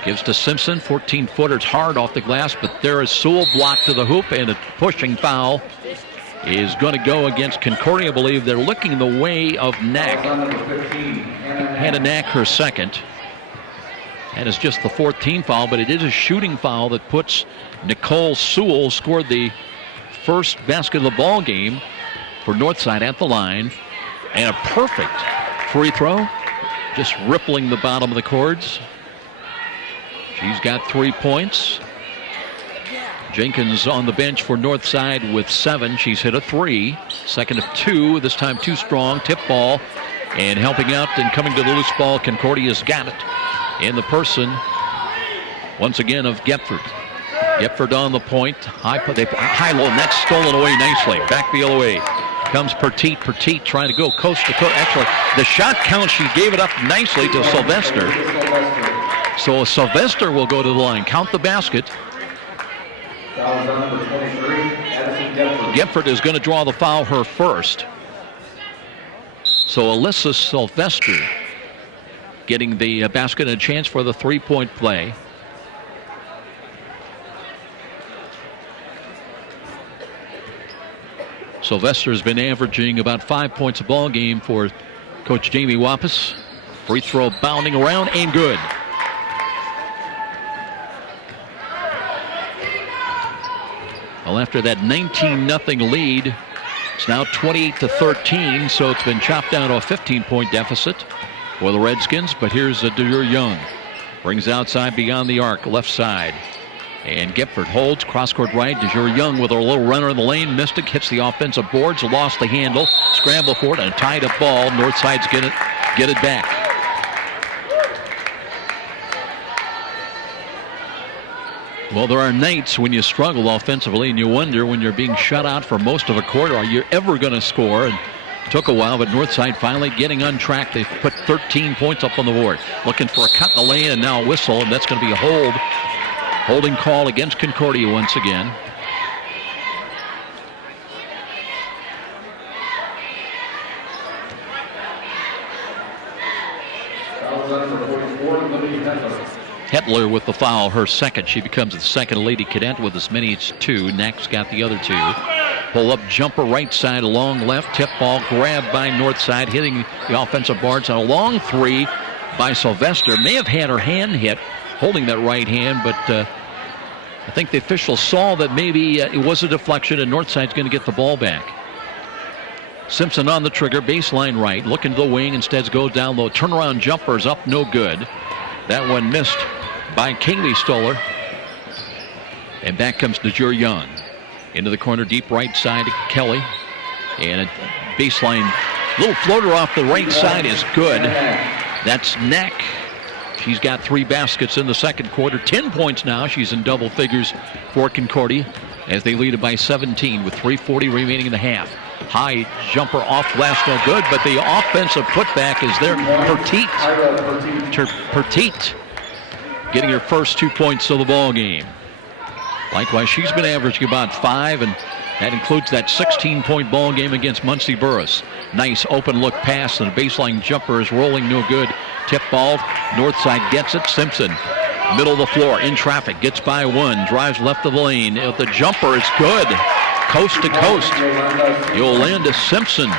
Gives to Simpson, 14-footer. It's hard off the glass, but there is Sewell blocked to the hoop, and a pushing foul is going to go against Concordia. I believe they're looking the way of Knack. Hannah Knack, her second. That is just the 14th foul, but it is a shooting foul that puts Nicole Sewell, scored the first basket of the ball game for Northside at the line, and a perfect free throw, just rippling the bottom of the cords. She's got 3 points. Jenkins on the bench for Northside with 7. She's hit a 3, second of 2, this time too strong. Tip ball, and helping out and coming to the loose ball, Concordia's got it in the person once again of Gepford. Gepford on the point, high low, and that's stolen away nicely. Back the other way comes Petit. Petit trying to go coast to coast. Actually, the shot count, she gave it up nicely to Sylvester. So Sylvester will go to the line, count the basket. Gepford is going to draw the foul, her first. So Alyssa Sylvester getting the basket and a chance for the three-point play. Sylvester has been averaging about 5 points a ball game for Coach Jamie Wappus. Free throw bounding around and good. Well, after that 19-0 lead, it's now 28-13, so it's been chopped down to a 15-point deficit for the Redskins. But here's DeJure Young. Brings outside beyond the arc, left side. And Gepford holds, cross-court right. DeJure Young with a little runner in the lane. Mystic hits the offensive boards, lost the handle. Scramble for it, and a tied-up ball. Northside's get it back. Well, there are nights when you struggle offensively and you wonder when you're being shut out for most of a quarter, are you ever going to score? And it took a while, but Northside finally getting on track. They've put 13 points up on the board. Looking for a cut in the lane and now a whistle, and that's going to be a holding call against Concordia once again. Hetler with the foul, her second. She becomes the second Lady Cadet with as many as 2. Knack's got the other 2. Pull up jumper right side, long left. Tip ball grabbed by Northside, hitting the offensive boards. And a long 3 by Sylvester. May have had her hand hit, holding that right hand, but I think the officials saw that maybe it was a deflection and Northside's going to get the ball back. Simpson on the trigger, baseline right, looking to the wing, instead goes down low. Turnaround jumper's up, no good. That one missed by Kaylee Stoller. And back comes DeJure Young. Into the corner, deep right side to Kelly. And a baseline, little floater off the right side is good. That's Knack. She's got 3 baskets in the second quarter. 10 points now. She's in double figures for Concordia as they lead it by 17 with 3:40 remaining in the half. High jumper off glass, no good, but the offensive putback is there. Petit getting her first 2 points of the ball game. Likewise, she's been averaging about 5, and that includes that 16-point ball game against Muncie Burris. Nice open look pass, and a baseline jumper is rolling, no good. Tip ball, Northside gets it. Simpson, middle of the floor, in traffic, gets by 1, drives left of the lane. The jumper is good. Coast to coast. Yolanda Simpson.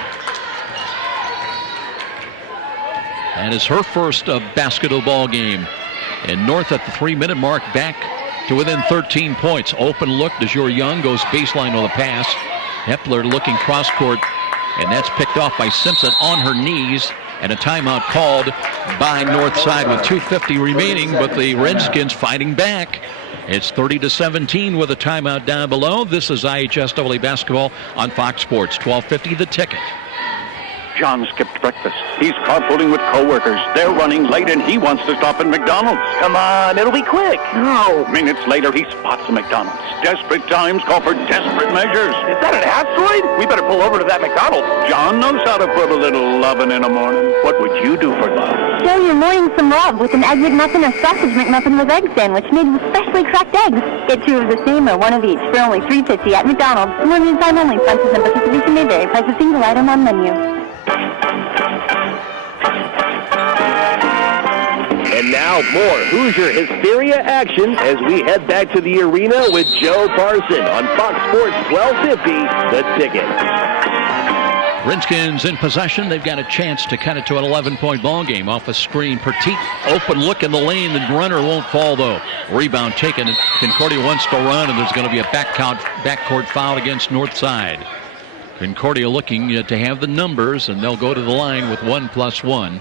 That is her first basket of the ball game. And North at the 3-minute mark back to within 13 points. Open look. DeJure Young goes baseline on the pass. Hepler looking cross court. And that's picked off by Simpson on her knees. And a timeout called by Northside with 2:50 remaining, but the Redskins fighting back. It's 30-17 with a timeout down below. This is IHSAA basketball on Fox Sports. 12:50 the ticket. John skipped breakfast. He's carpooling with coworkers. They're running late and he wants to stop at McDonald's. Come on, it'll be quick. No. Minutes later, he spots a McDonald's. Desperate times call for desperate measures. Is that an asteroid? We better pull over to that McDonald's. John knows how to put a little lovin' in a morning. What would you do for love? Show your morning some love with an Egg McMuffin or Sausage McMuffin with egg sandwich made with freshly cracked eggs. Get 2 of the same or 1 of each for only $3.50 at McDonald's. Limited time only. Prices and participation may vary. Price of single item on menu. And now more Hoosier Hysteria action as we head back to the arena with Joe Parson on Fox Sports 1250, the ticket. Redskins in possession. They've got a chance to cut it to an 11-point ball game off a screen. Petit open look in the lane. The runner won't fall, though. Rebound taken. Concordia wants to run, and there's going to be a backcourt foul against Northside. Concordia looking to have the numbers, and they'll go to the line with 1+1.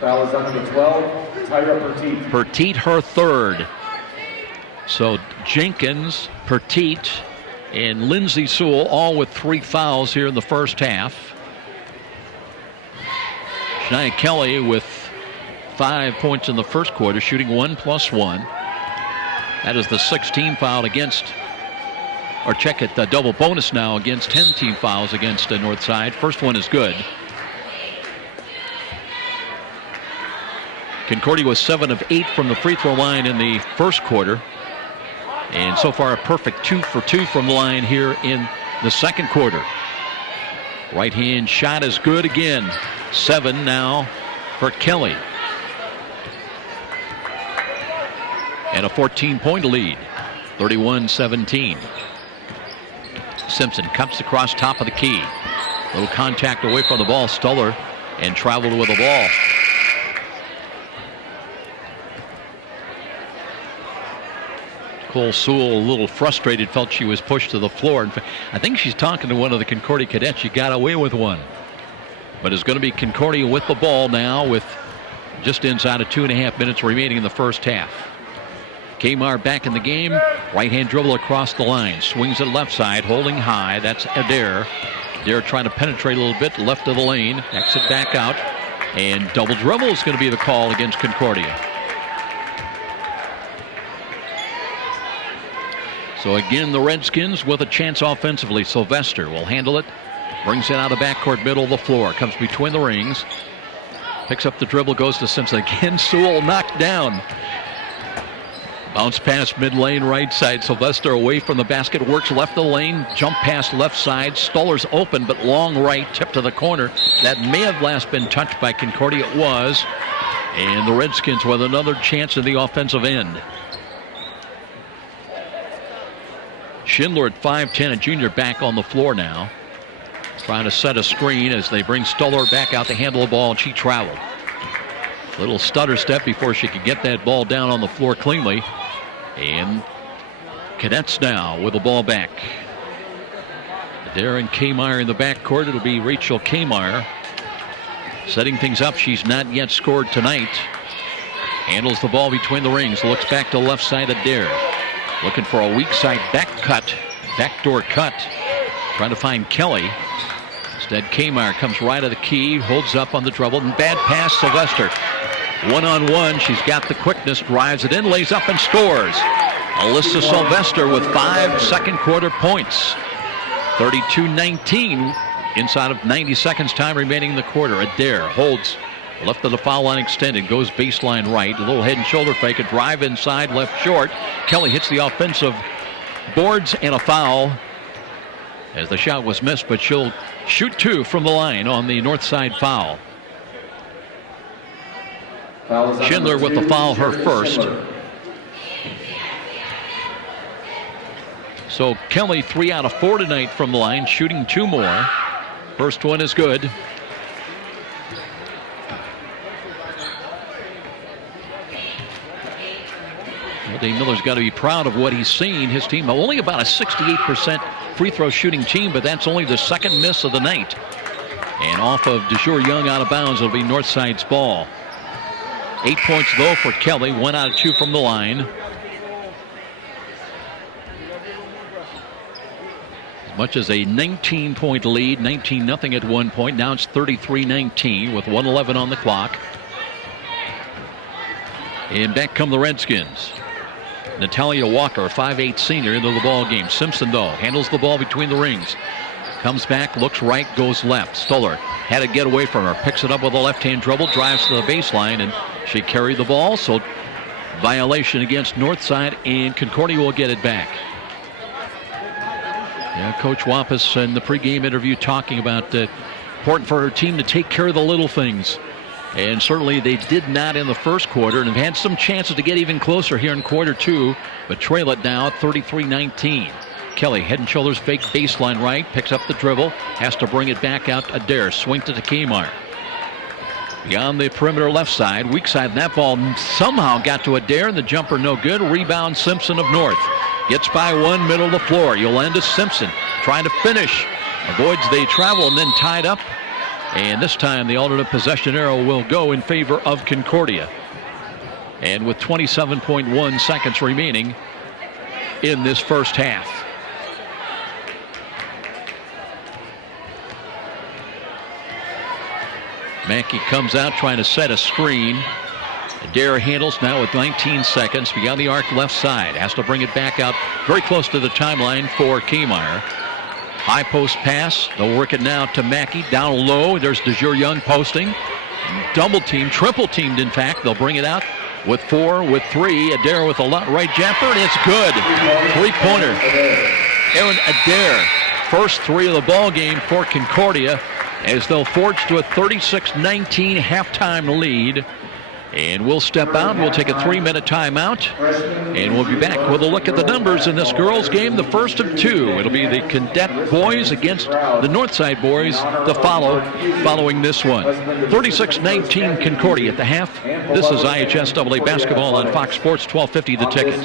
Foul is on number 12, Tyra Petit. Petit, her third. So Jenkins, Petit, and Lindsay Sewell all with 3 fouls here in the first half. Shania Kelly with 5 points in the first quarter, shooting 1+1. That is the 16 foul against, or check it, the double bonus now against 10 team fouls against Northside. First one is good. Concordia was 7 of 8 from the free throw line in the first quarter. And so far a perfect 2 for 2 from the line here in the second quarter. Right hand shot is good again. 7 now for Kelly. And a 14-point lead. 31-17. Simpson cuts across top of the key. Little contact away from the ball. Stuller and traveled with the ball. Nicole Sewell, a little frustrated, felt she was pushed to the floor. In fact, I think she's talking to one of the Concordia cadets. She got away with one. But it's going to be Concordia with the ball now with just inside of 2.5 minutes remaining in the first half. Kmar back in the game. Right-hand dribble across the line. Swings it left side, holding high. That's Adair. Adair trying to penetrate a little bit left of the lane. Exit back out. And double dribble is going to be the call against Concordia. So again, the Redskins with a chance offensively. Sylvester will handle it. Brings it out of backcourt, middle of the floor. Comes between the rings. Picks up the dribble, goes to Simpson. Again, Sewell knocked down. Bounce pass mid lane, right side. Sylvester away from the basket. Works left of the lane. Jump pass left side. Stoller's open, but long right. Tip to the corner. That may have last been touched by Concordia. It was. And the Redskins with another chance in the offensive end. Schindler at 5'10", a junior, back on the floor now. Trying to set a screen as they bring Stuller back out to handle the ball, and she traveled. Little stutter step before she could get that ball down on the floor cleanly. And Cadets now with the ball back. Darren Kmeyer in the backcourt. It'll be Rachel Kmeyer setting things up. She's not yet scored tonight. Handles the ball between the rings. Looks back to the left side of Dare. Looking for a weak side backdoor cut. Trying to find Kelly. Instead, Kmeyer comes right of the key, holds up on the dribble, and bad pass, Sylvester. One-on-one, she's got the quickness, drives it in, lays up and scores. Alyssa Sylvester with 5 second quarter points. 32-19 inside of 90 seconds time remaining in the quarter. Adair holds left of the foul line extended, goes baseline right, a little head and shoulder fake, a drive inside, left short. Kelly hits the offensive boards and a foul as the shot was missed, but she'll shoot 2 from the line on the north side foul. Schindler with the foul, her first. So Kelly 3 out of 4 tonight from the line, shooting 2 more. First one is good. Well, Dave Miller's got to be proud of what he's seen. His team only about a 68% free throw shooting team, but that's only the second miss of the night. And off of DeJour Young out of bounds, it'll be Northside's ball. 8 points, though, for Kelly. 1 out of 2 from the line. As much as a 19-point lead, 19-0 at one point. Now it's 33-19 with 1:11 on the clock. And back come the Redskins. Natalia Walker, 5'8" senior, into the ball game. Simpson, though, handles the ball between the rings. Comes back, looks right, goes left. Stoller had to get away from her. Picks it up with a left-hand dribble, drives to the baseline, and she carried the ball. So violation against Northside, and Concordia will get it back. Yeah, Coach Wampus in the pregame interview talking about important for her team to take care of the little things. And certainly they did not in the first quarter, and have had some chances to get even closer here in quarter two, but trail it now 33-19. Kelly, head and shoulders fake baseline right, picks up the dribble, has to bring it back out. Adair swings it to Kmart. Beyond the perimeter left side, weak side, and that ball somehow got to Adair, and the jumper no good. Rebound Simpson of North. Gets by one, middle of the floor. Yolanda Simpson trying to finish. Avoids the travel and then tied up. And this time the alternate possession arrow will go in favor of Concordia. And with 27.1 seconds remaining in this first half. Mackey comes out trying to set a screen. Adair handles now with 19 seconds beyond the arc left side. Has to bring it back out very close to the timeline for Kmeyer. High post pass. They'll work it now to Mackey. Down low. There's DeJour Young posting. Double team, triple teamed in fact. They'll bring it out with 4, with 3. Adair with a right jumper, and it's good. 3-pointer. Aaron Adair. First 3 of the ball game for Concordia as they'll forge to a 36-19 halftime lead. And we'll step out. We'll take a 3-minute timeout. And we'll be back with a look at the numbers in this girls' game, the first of 2. It'll be the Cadet boys against the Northside boys following this one. 36-19 Concordia at the half. This is IHSAA basketball on Fox Sports 1250 The Ticket.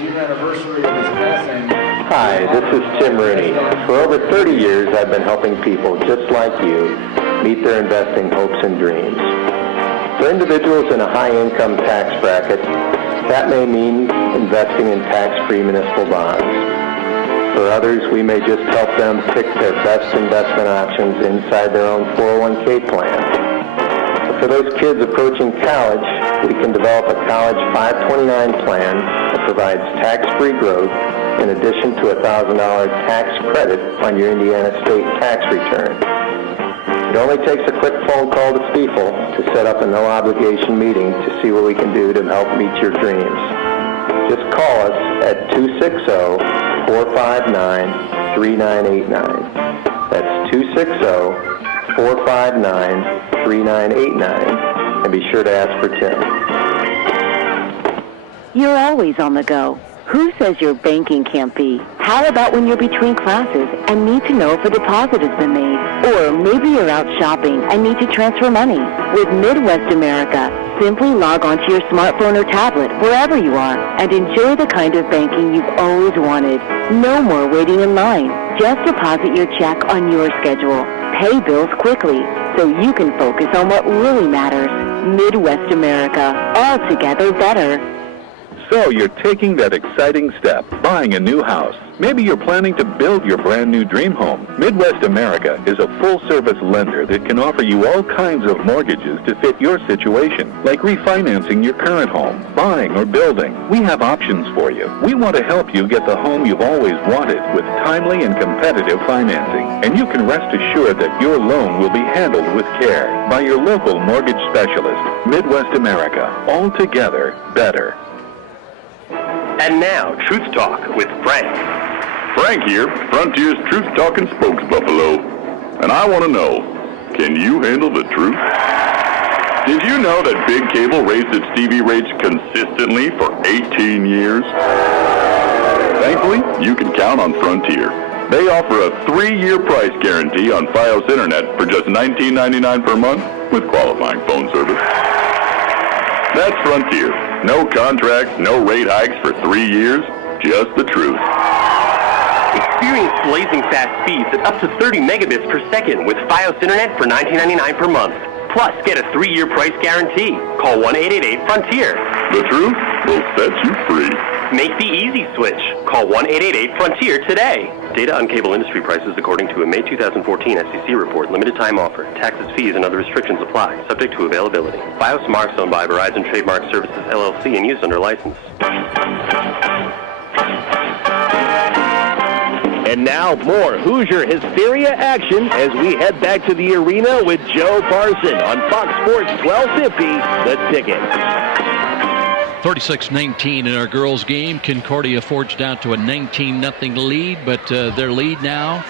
Hi, this is Tim Rooney. For over 30 years, I've been helping people just like you meet their investing hopes and dreams. For individuals in a high-income tax bracket, that may mean investing in tax-free municipal bonds. For others, we may just help them pick their best investment options inside their own 401k plan. But for those kids approaching college, we can develop a College 529 plan that provides tax-free growth in addition to a $1,000 tax credit on your Indiana state tax return. It only takes a quick phone call to Stiefel to set up a no-obligation meeting to see what we can do to help meet your dreams. Just call us at 260-459-3989. That's 260-459-3989. And be sure to ask for Tim. You're always on the go. Who says your banking can't be? How about when you're between classes and need to know if a deposit has been made? Or maybe you're out shopping and need to transfer money. With Midwest America, simply log onto your smartphone or tablet wherever you are and enjoy the kind of banking you've always wanted. No more waiting in line. Just deposit your check on your schedule. Pay bills quickly so you can focus on what really matters. Midwest America, altogether better. So you're taking that exciting step, buying a new house. Maybe you're planning to build your brand new dream home. Midwest America is a full-service lender that can offer you all kinds of mortgages to fit your situation, like refinancing your current home, buying or building. We have options for you. We want to help you get the home you've always wanted with timely and competitive financing. And you can rest assured that your loan will be handled with care by your local mortgage specialist. Midwest America, altogether better. And now, Truth Talk with Frank. Frank here, Frontier's Truth Talking Spokesbuffalo. And I want to know, can you handle the truth? Did you know that Big Cable raised its TV rates consistently for 18 years? Thankfully, you can count on Frontier. They offer a 3-year price guarantee on Fios Internet for just $19.99 per month with qualifying phone service. That's Frontier. No contracts, no rate hikes for 3 years, just the truth. Experience blazing fast speeds at up to 30 megabits per second with Fios Internet for $19.99 per month. Plus, get a 3-year price guarantee. Call 1-888-FRONTIER. The truth will set you free. Make the easy switch. Call 1-888-FRONTIER today. Data on cable industry prices according to a May 2014 SEC report. Limited time offer. Taxes, fees, and other restrictions apply. Subject to availability. Fios marks owned by Verizon Trademark Services, LLC, and used under license. And now more Hoosier Hysteria action as we head back to the arena with Joe Parson on Fox Sports 1250, The Ticket. 36-19 in our girls' game. Concordia forged out to a 19-0 lead, but their lead now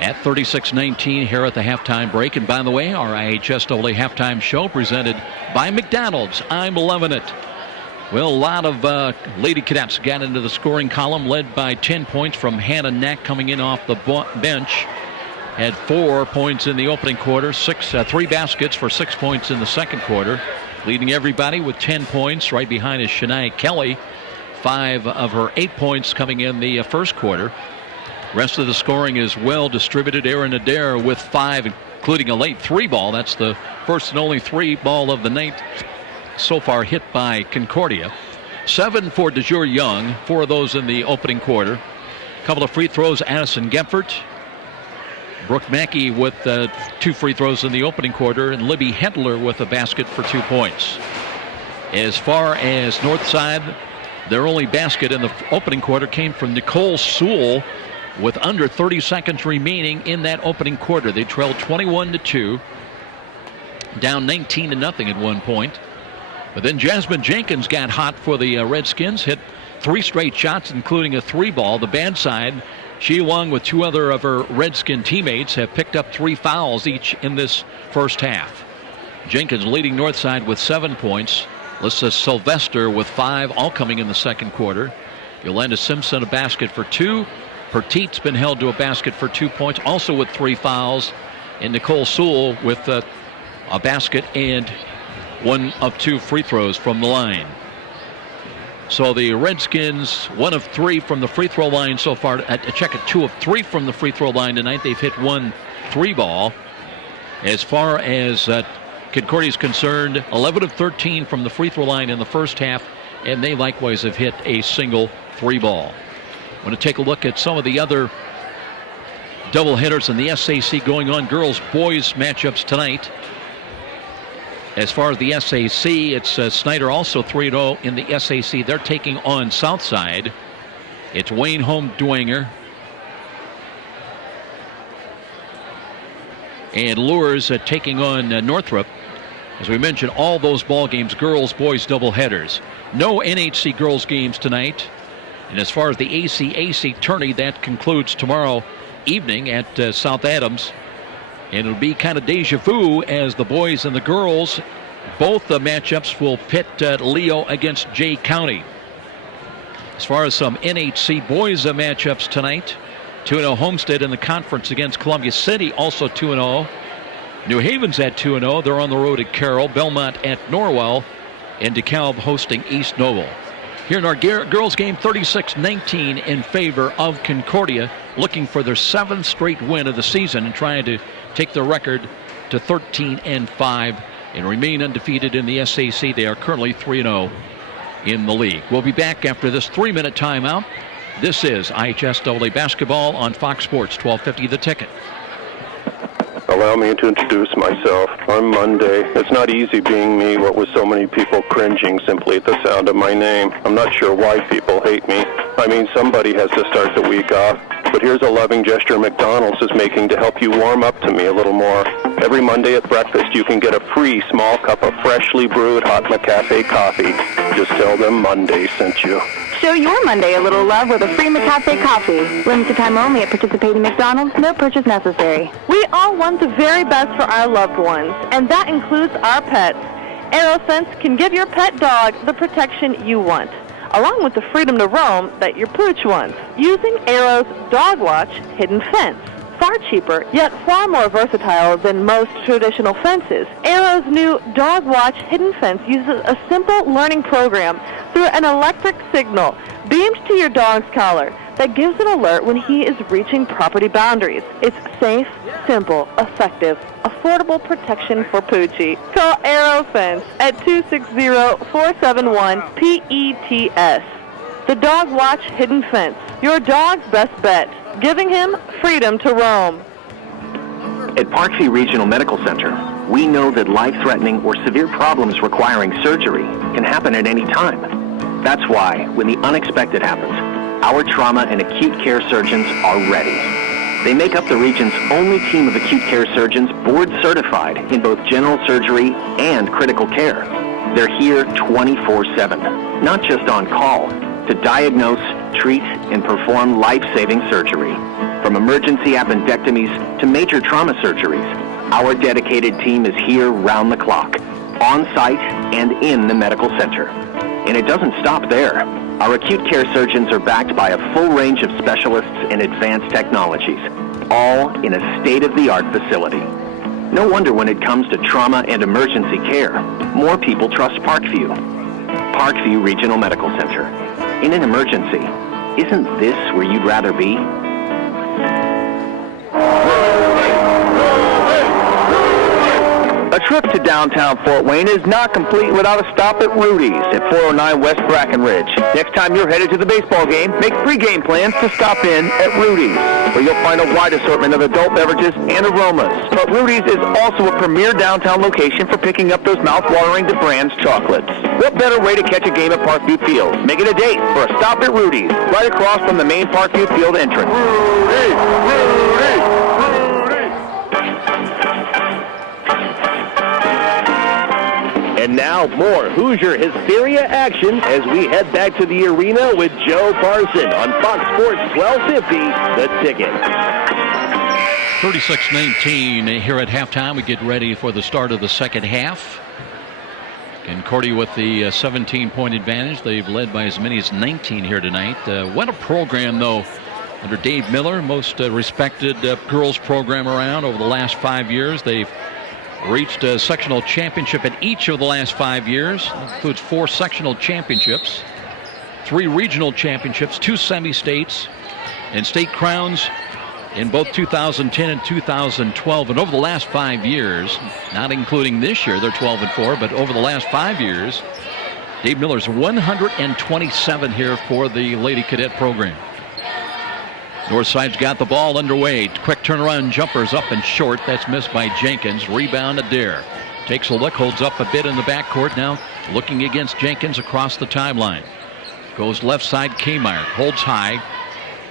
at 36-19 here at the halftime break. And by the way, our IHSAA halftime show presented by McDonald's. I'm loving it. Well, a lot of Lady Cadets got into the scoring column, led by 10 points from Hannah Knack coming in off the bench. Had 4 points in the opening quarter, 3 baskets for 6 points in the second quarter. Leading everybody with 10 points. Right behind is Shania Kelly. 5 of her 8 points coming in the first quarter. Rest of the scoring is well distributed. Erin Adair with 5, including a late 3 ball. That's the first and only 3 ball of the night so far hit by Concordia. 7 for DeJure Young, 4 of those in the opening quarter. A couple of free throws, Addison Gephardt. Brooke Mackey with 2 free throws in the opening quarter, and Libby Hendler with a basket for 2 points. As far as Northside, their only basket in the opening quarter came from Nicole Sewell with under 30 seconds remaining in that opening quarter. They trailed 21-2, down 19-0 at one point. But then Jasmine Jenkins got hot for the Redskins, hit 3 straight shots, including a 3 ball. The bad side, she, along with 2 other of her Redskin teammates, have picked up 3 fouls each in this first half. Jenkins leading Northside with 7 points. Lissa Sylvester with 5, all coming in the second quarter. Yolanda Simpson a basket for 2. Petit's been held to a basket for 2 points, also with 3 fouls. And Nicole Sewell with a basket and 1 of 2 free throws from the line. So the Redskins, 1 of 3 from the free throw line so far. Check it, 2 of 3 from the free throw line tonight. They've hit 1 3 ball. As far as Concordia is concerned, 11 of 13 from the free throw line in the first half, and they likewise have hit a single 3 ball. I want to take a look at some of the other doubleheaders in the SAC going on. Girls-boys matchups tonight. As far as the SAC, it's Snyder also 3-0 in the SAC. They're taking on Southside. It's Wayne Home Dwenger and Lures taking on Northrop. As we mentioned, all those ball games, girls, boys, doubleheaders. No NHC girls games tonight. And as far as the ACAC tourney, that concludes tomorrow evening at South Adams. And it'll be kind of deja vu as the boys and the girls, both the matchups will pit Leo against Jay County. As far as some NHC boys matchups tonight, 2-0 Homestead in the conference against Columbia City, also 2-0. New Haven's at 2-0. They're on the road at Carroll. Belmont at Norwell, and DeKalb hosting East Noble. Here in our girls game, 36-19 in favor of Concordia, looking for their 7th straight win of the season and trying to take the record to 13-5 and remain undefeated in the SAC. They are currently 3-0 in the league. We'll be back after this 3-minute timeout. This is IHSAA basketball on Fox Sports 1250 The Ticket. Allow me to introduce myself. I'm Monday. It's not easy being me, what with so many people cringing simply at the sound of my name. I'm not sure why people hate me. I mean, somebody has to start the week off. But here's a loving gesture McDonald's is making to help you warm up to me a little more. Every Monday at breakfast, you can get a free small cup of freshly brewed hot McCafe coffee. Just tell them Monday sent you. Show your Monday a little love with a free McCafe coffee. Limited time only at participating McDonald's. No purchase necessary. We all want the very best for our loved ones, and that includes our pets. AeroSense can give your pet dog the protection you want, along with the freedom to roam that your pooch wants, using Aero's Dog Watch Hidden Fence. Far cheaper, yet far more versatile than most traditional fences. Aero's new Dog Watch Hidden Fence uses a simple learning program through an electric signal beamed to your dog's collar. that gives an alert when he is reaching property boundaries. It's safe, simple, effective, affordable protection for Poochie. Call Arrow Fence at 260-471-PETS. The Dog Watch Hidden Fence, your dog's best bet, giving him freedom to roam. At Parkview Regional Medical Center, we know that life-threatening or severe problems requiring surgery can happen at any time. That's why, when the unexpected happens, our trauma and acute care surgeons are ready. They make up the region's only team of acute care surgeons board certified in both general surgery and critical care. They're here 24/7, not just on call, to diagnose, treat, and perform life-saving surgery. From emergency appendectomies to major trauma surgeries, our dedicated team is here round the clock, on site and in the medical center. And it doesn't stop there. Our acute care surgeons are backed by a full range of specialists and advanced technologies, all in a state-of-the-art facility. No wonder when it comes to trauma and emergency care, more people trust Parkview. Parkview Regional Medical Center. In an emergency, isn't this where you'd rather be? A trip to downtown Fort Wayne is not complete without a stop at Rudy's at 409 West Brackenridge. Next time you're headed to the baseball game, make pre-game plans to stop in at Rudy's, where you'll find a wide assortment of adult beverages and aromas. But Rudy's is also a premier downtown location for picking up those mouth-watering DeBrand's chocolates. What better way to catch a game at Parkview Field? Make it a date for a stop at Rudy's, right across from the main Parkview Field entrance. And now, more Hoosier Hysteria action as we head back to the arena with Joe Parson on Fox Sports 1250, The Ticket. 36-19 here at halftime. We get ready for the start of the second half. Concordia with the 17-point advantage. They've led by as many as 19 here tonight. What a program, though, under Dave Miller, most respected girls program around over the last 5 years. They've reached a sectional championship in each of the last 5 years. That includes 4 sectional championships, 3 regional championships, 2 semi-states, and state crowns in both 2010 and 2012. And over the last 5 years, not including this year, they're 12-4, but over the last 5 years, Dave Miller's 127 here for the Lady Cadet program. Northside's got the ball underway. Quick turnaround jumpers up and short. That's missed by Jenkins. Rebound Adair. Takes a look, holds up a bit in the backcourt now. Looking against Jenkins across the timeline. Goes left side, Kmeyer. Holds high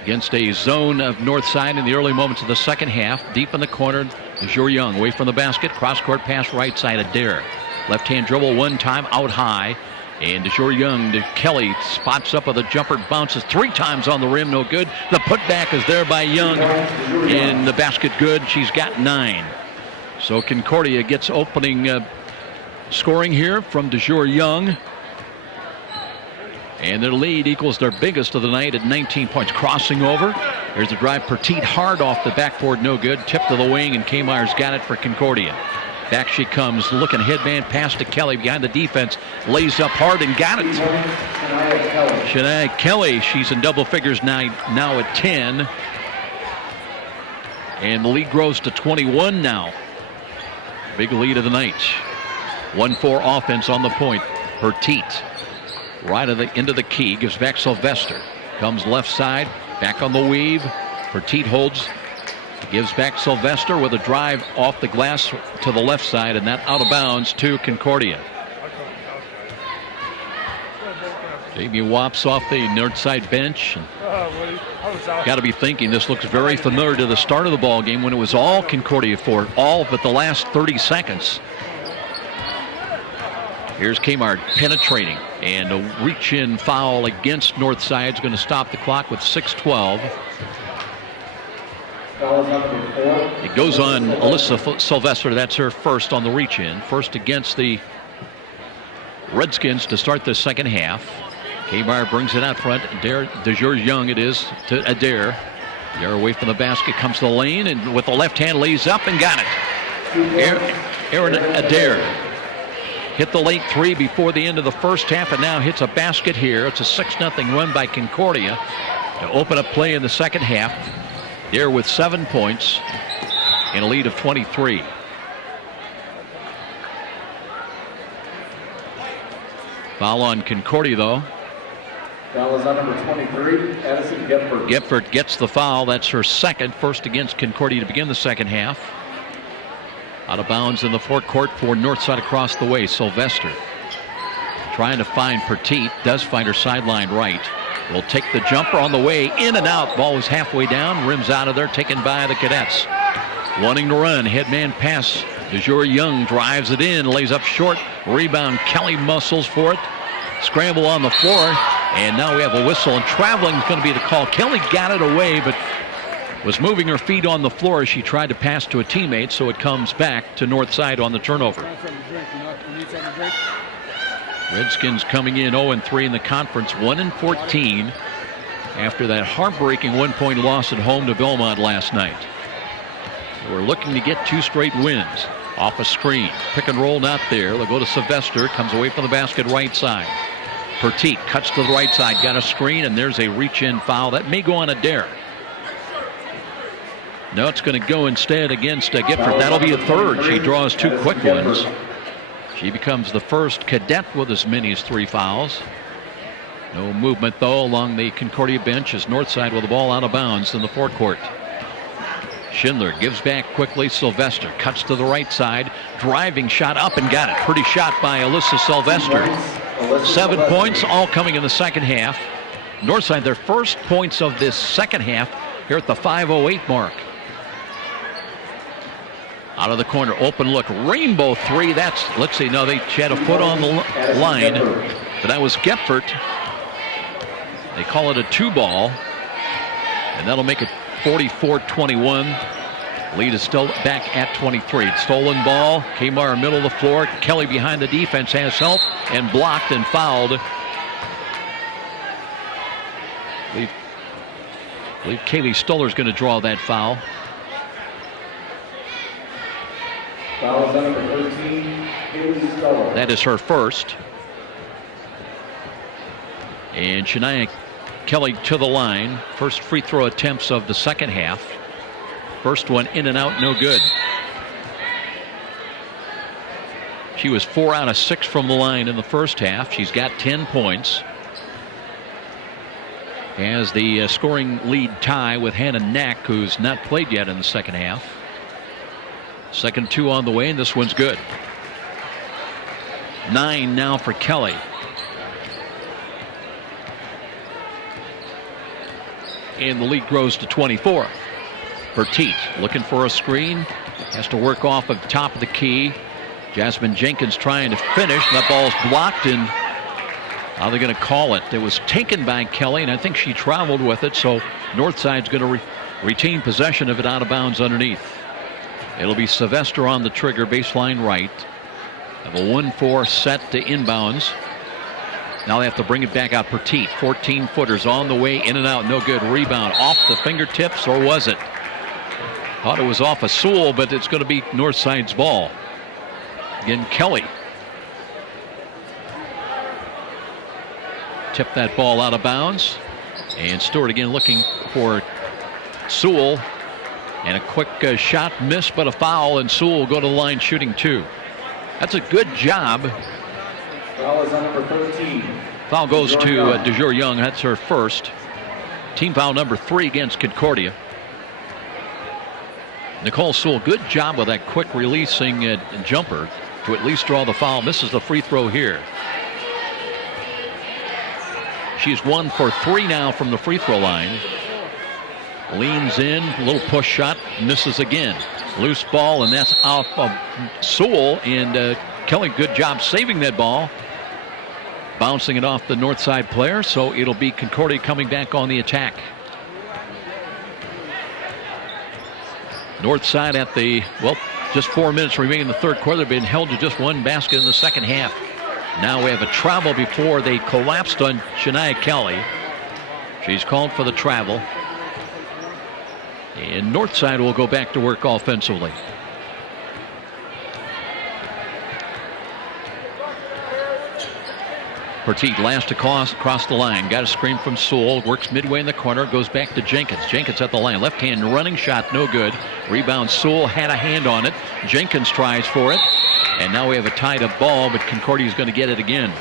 against a zone of Northside in the early moments of the second half. Deep in the corner, Azure Young away from the basket. Cross-court pass right side, Adair. Left-hand dribble one time, out high. And Azure Young to Kelly, spots up with a jumper, bounces 3 times on the rim, no good. The putback is there by Young, and the basket good. She's got 9. So Concordia gets opening scoring here from DeJure Young. And their lead equals their biggest of the night at 19 points. Crossing over. There's a drive. Petit hard off the backboard, no good. Tip to the wing, and Kmeyer's got it for Concordia. Back she comes, looking headband pass to Kelly behind the defense. Lays up hard and got it. Shania Kelly, she's in double figures now at 10. And the lead grows to 21 now. Big lead of the night. 1-4 offense on the point. Petit. Right into the key, gives back Sylvester. Comes left side, back on the weave. Petit holds. Gives back Sylvester with a drive off the glass to the left side, and that out of bounds to Concordia. Jamie Wops off the north side bench. Got to be thinking this looks very familiar to the start of the ball game when it was all Concordia for all but the last 30 seconds. Here's Kmart penetrating, and a reach-in foul against Northside is going to stop the clock with 6:12. It goes on Alyssa Sylvester. That's her first on the reach-in. First against the Redskins to start the second half. Kmart brings it out front. DeJure Young it is to Adair. Adair away from the basket, comes to the lane, and with the left hand lays up and got it. Aaron Adair hit the late 3 before the end of the first half, and now hits a basket here. It's a 6-0 run by Concordia. to open up play in the second half. They're with 7 points in a lead of 23. Foul on Concordia, though. Foul is on number 23, Addison Gephardt. Gephardt gets the foul. That's her second, first against Concordia to begin the second half. Out of bounds in the forecourt for Northside across the way. Sylvester trying to find Petit. Does find her sideline right. Will take the jumper on the way in and out. Ball was halfway down. Rims out of there. Taken by the Cadets. Wanting to run. Headman pass. DeJour Young drives it in. Lays up short. Rebound. Kelly muscles for it. Scramble on the floor. And now we have a whistle. And traveling is going to be the call. Kelly got it away, but was moving her feet on the floor as she tried to pass to a teammate. So it comes back to Northside on the turnover. Redskins coming in 0-3 in the conference, 1-14 after that heartbreaking 1-point loss at home to Belmont last night. We're looking to get 2 straight wins. Off a screen, pick and roll not there. They'll go to Sylvester, comes away from the basket right side. Petit cuts to the right side, got a screen, and there's a reach-in foul. That may go on Adair. No, it's going to go instead against Gephardt. That'll be a third. She draws 2 quick ones. She becomes the first cadet with as many as 3 fouls. No movement, though, along the Concordia bench as Northside with the ball out of bounds in the forecourt. Schindler gives back quickly. Sylvester cuts to the right side. Driving shot up and got it. Pretty shot by Alyssa Sylvester. 7 points, all coming in the second half. Northside, their first points of this second half here at the 5:08 mark. Out of the corner, open look, rainbow 3. That's, let's see, no, she had a foot on the line, but that was Gephardt. They call it a 2-ball, and that'll make it 44-21. Lead is still back at 23. Stolen ball, Kmar middle of the floor. Kelly behind the defense has help and blocked and fouled. I believe Kaylee Stoller's going to draw that foul. Foul is on number 13, Kaylee Stoller. That is her first. And Shania Kelly to the line. First free throw attempts of the second half. First one in and out, no good. She was 4 out of 6 from the line in the first half. She's got 10 points. Has the scoring lead tie with Hannah Knack, who's not played yet in the second half. Second 2 on the way, and this one's good. 9 now for Kelly. And the lead grows to 24. Petit looking for a screen. Has to work off of the top of the key. Jasmine Jenkins trying to finish. That ball's blocked, and how are they going to call it? It was taken by Kelly, and I think she traveled with it, so Northside's going to retain possession of it out of bounds underneath. It'll be Sylvester on the trigger, baseline right. Have a 1-4 set to inbounds. Now they have to bring it back out. Petit, 14-footers on the way, in and out, no good. Rebound off the fingertips, or was it? Thought it was off of Sewell, but it's going to be Northside's ball. Again, Kelly. Tipped that ball out of bounds. And Stewart again looking for Sewell. And a quick shot missed, but a foul, and Sewell will go to the line shooting 2. That's a good job. Foul is on number 13. Foul goes to DeJour Young. That's her first. Team foul number 3 against Concordia. Nicole Sewell, good job with that quick releasing jumper to at least draw the foul. Misses the free throw here. She's 1 for 3 now from the free throw line. Leans in, a little push shot, misses again. Loose ball, and that's off of Sewell, and Kelly, good job saving that ball. Bouncing it off the Northside player, so it'll be Concordia coming back on the attack. Northside at the, well, just 4 minutes remaining in the third quarter. They've been held to just 1 basket in the second half. Now we have a travel before they collapsed on Shania Kelly. She's called for the travel. And Northside will go back to work offensively. Petit last across the line. Got a screen from Sewell. Works midway in the corner. Goes back to Jenkins. Jenkins at the line. Left hand running shot. No good. Rebound. Sewell had a hand on it. Jenkins tries for it. And now we have a tied up ball, but Concordia is going to get it again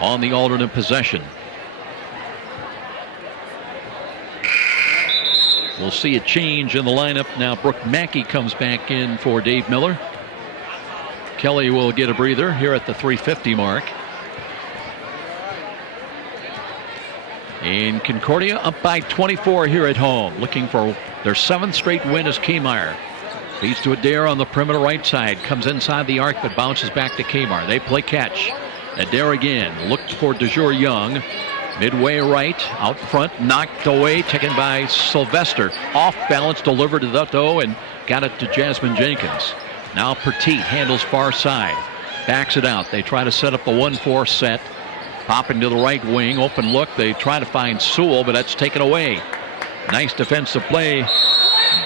on the alternate possession. We'll see a change in the lineup. Now Brooke Mackey comes back in for Dave Miller. Kelly will get a breather here at the 3:50 mark. And Concordia up by 24 here at home, looking for their 7th straight win as Kmart. Feeds to Adair on the perimeter right side. Comes inside the arc but bounces back to Kmart. They play catch. Adair again. Looked for DeJour Young. Midway right. Out front. Knocked away. Taken by Sylvester. Off balance. Delivered to Dutto and got it to Jasmine Jenkins. Now Petit handles far side. Backs it out. They try to set up the 1-4 set. Popping to the right wing. Open look. They try to find Sewell, but that's taken away. Nice defensive play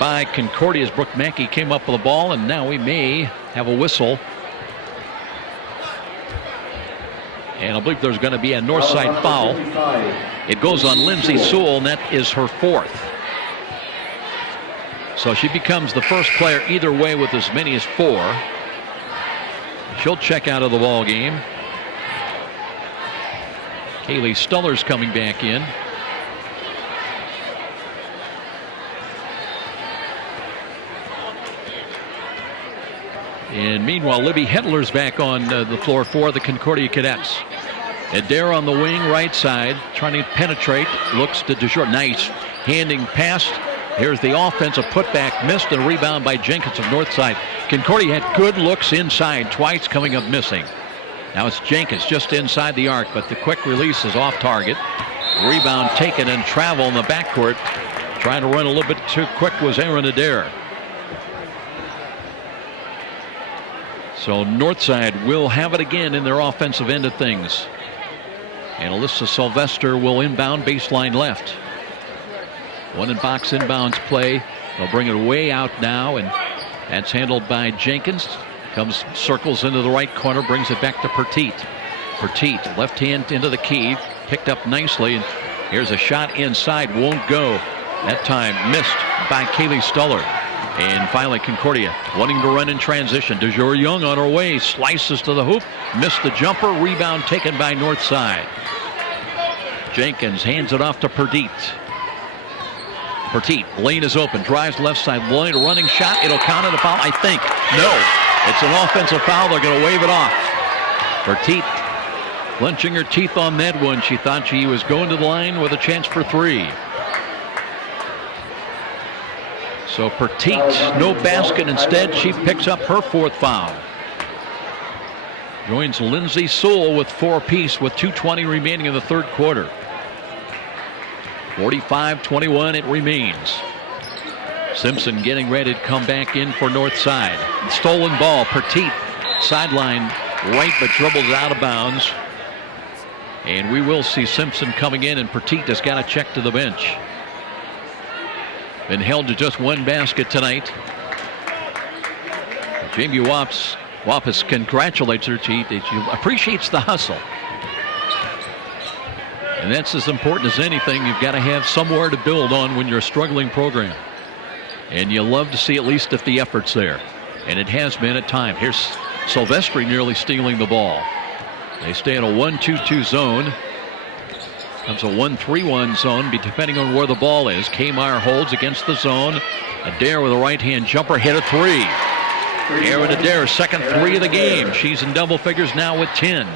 by Concordia's Brooke Mackey came up with the ball, and now we may have a whistle. And I believe there's going to be a north side foul. It goes on Lindsay Sewell, and that is her 4th. So she becomes the first player either way with as many as 4. She'll check out of the ball game. Kaylee Stuller's coming back in. And meanwhile, Libby Hetler's back on the floor for the Concordia Cadets. Adair on the wing, right side, trying to penetrate. Looks to DeJour. Nice handing pass. Here's the offensive putback. Missed, and rebound by Jenkins of north side. Concordia had good looks inside, twice coming up missing. Now it's Jenkins just inside the arc, but the quick release is off target. Rebound taken and travel in the backcourt. Trying to run a little bit too quick was Aaron Adair. So Northside will have it again in their offensive end of things. And Alyssa Sylvester will inbound baseline left. One in box inbounds play. They'll bring it way out now, and that's handled by Jenkins. Comes, circles into the right corner, brings it back to Petit. Petit, left hand into the key, picked up nicely, and here's a shot inside, won't go. That time missed by Kaylee Stuller. And finally Concordia wanting to run in transition. DeJour Young on her way, slices to the hoop, missed the jumper, rebound taken by Northside. Jenkins hands it off to Petit. Petit, lane is open, drives left side lane, running shot, it'll count it a foul, I think. No, it's an offensive foul, they're going to wave it off. Petit clenching her teeth on that one. She thought she was going to the line with a chance for 3. So Petit, no basket. Instead, she picks up her 4th foul. Joins Lindsay Sewell with 4 apiece with 2:20 remaining in the 3rd quarter. 45-21 it remains. Simpson getting ready to come back in for Northside. Stolen ball. Petit sideline right, but dribbles out of bounds. And we will see Simpson coming in, and Petit has got to check to the bench. Been held to just 1 basket tonight. Jamie Wappus congratulates her. She appreciates the hustle. And that's as important as anything. You've got to have somewhere to build on when you're a struggling program. And you love to see at least if the effort's there. And it has been at time. Here's Silvestri nearly stealing the ball. They stay in a 1-2-2 zone. Comes a 1-3-1 zone, depending on where the ball is. Kmart holds against the zone. Adair with a right-hand jumper, hit a 3. Aaron Adair, second 3 of the game. She's in double figures now with 10.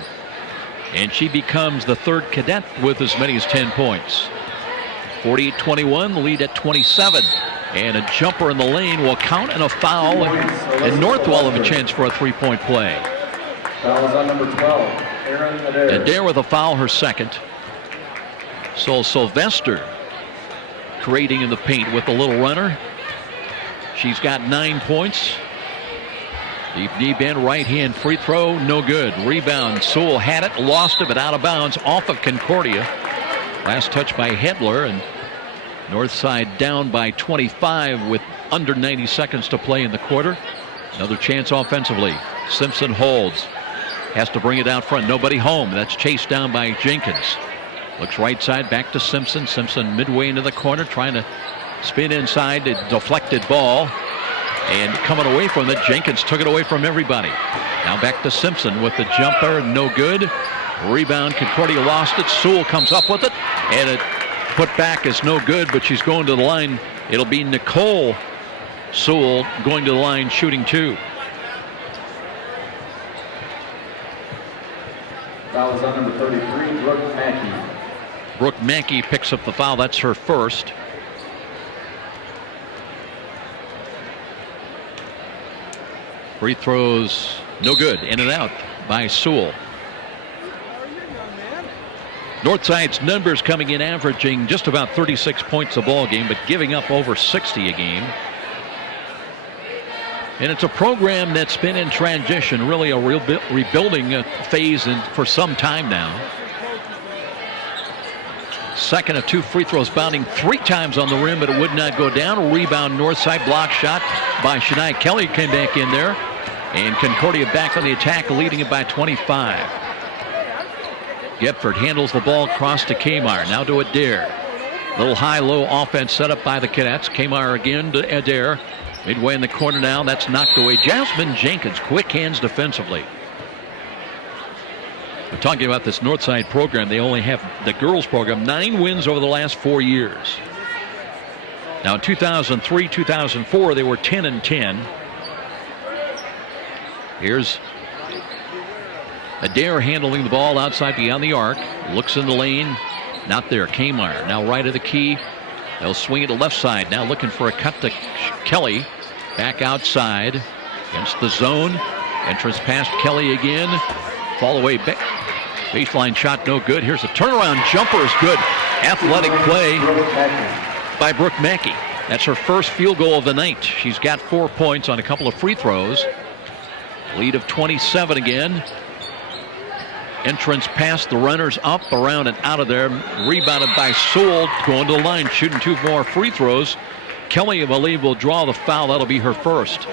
And she becomes the 3rd cadet with as many as 10 points. 48-21, the lead at 27. And a jumper in the lane will count, and a foul. And North will have a chance for a 3-point play. Foul is on number 12, Aaron Adair. Adair with a foul, her 2nd. So Sylvester creating in the paint with a little runner. She's got 9 points. Deep knee bend, right hand free throw, no good. Rebound, Sewell had it, lost it, but out of bounds off of Concordia. Last touch by Hedler, and Northside down by 25 with under 90 seconds to play in the quarter. Another chance offensively. Simpson holds. Has to bring it out front. Nobody home. That's chased down by Jenkins. Looks right side back to Simpson. Simpson midway into the corner trying to spin inside. A deflected ball. And coming away from it, Jenkins took it away from everybody. Now back to Simpson with the jumper. No good. Rebound. Concordia lost it. Sewell comes up with it. And it put back is no good, but she's going to the line. It'll be Nicole Sewell going to the line shooting 2. Foul is on number 33, Brooke Mackey. Brooke Mackey picks up the foul. That's her first. Free throws, no good. In and out by Sewell. Northside's numbers coming in averaging just about 36 points a ball game, but giving up over 60 a game. And it's a program that's been in transition, really a rebuilding phase for some time now. Second of 2 free throws, bounding 3 times on the rim, but it would not go down. Rebound Northside, block shot by Shania Kelly came back in there. And Concordia back on the attack, leading it by 25. Gepford handles the ball across to Kmar. Now to Adair. Little high-low offense set up by the Cadets. Kmar again to Adair. Midway in the corner now. That's knocked away. Jasmine Jenkins, quick hands defensively. We're talking about this Northside program. They only have the girls program. 9 wins over the last 4 years. Now in 2003, 2004, they were 10-10. Here's Adair handling the ball outside beyond the arc. Looks in the lane. Not there. Kmar now right of the key. They'll swing it to left side. Now looking for a cut to Kelly. Back outside against the zone. Entrance past Kelly again. Fall away back. Baseline shot no good. Here's a turnaround jumper is good. Athletic play by Brooke Mackey. That's her first field goal of the night. She's got 4 points on a couple of free throws. Lead of 27 again. Entrance past the runners up, around and out of there. Rebounded by Sewell, going to the line, shooting 2 more free throws. Kelly, I believe, will draw the foul. That'll be her first.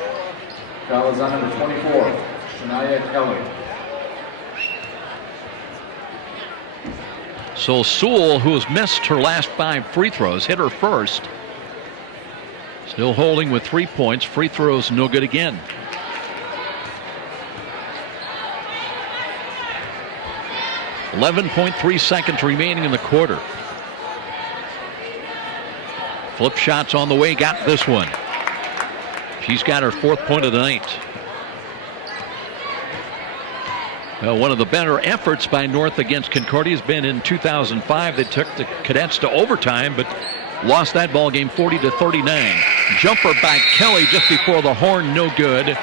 Foul is on number 24, Shania Kelly. So Sewell, who has missed her last 5 free throws, hit her first. Still holding with 3 points. Free throws no good again. .3 seconds remaining in the quarter. Flip shots on the way, got this one. She's got her 4th point of the night. One of the better efforts by North against Concordia has been in 2005. They took the Cadets to overtime, but lost that ball game 40-39. Jumper by Kelly just before the horn, no good.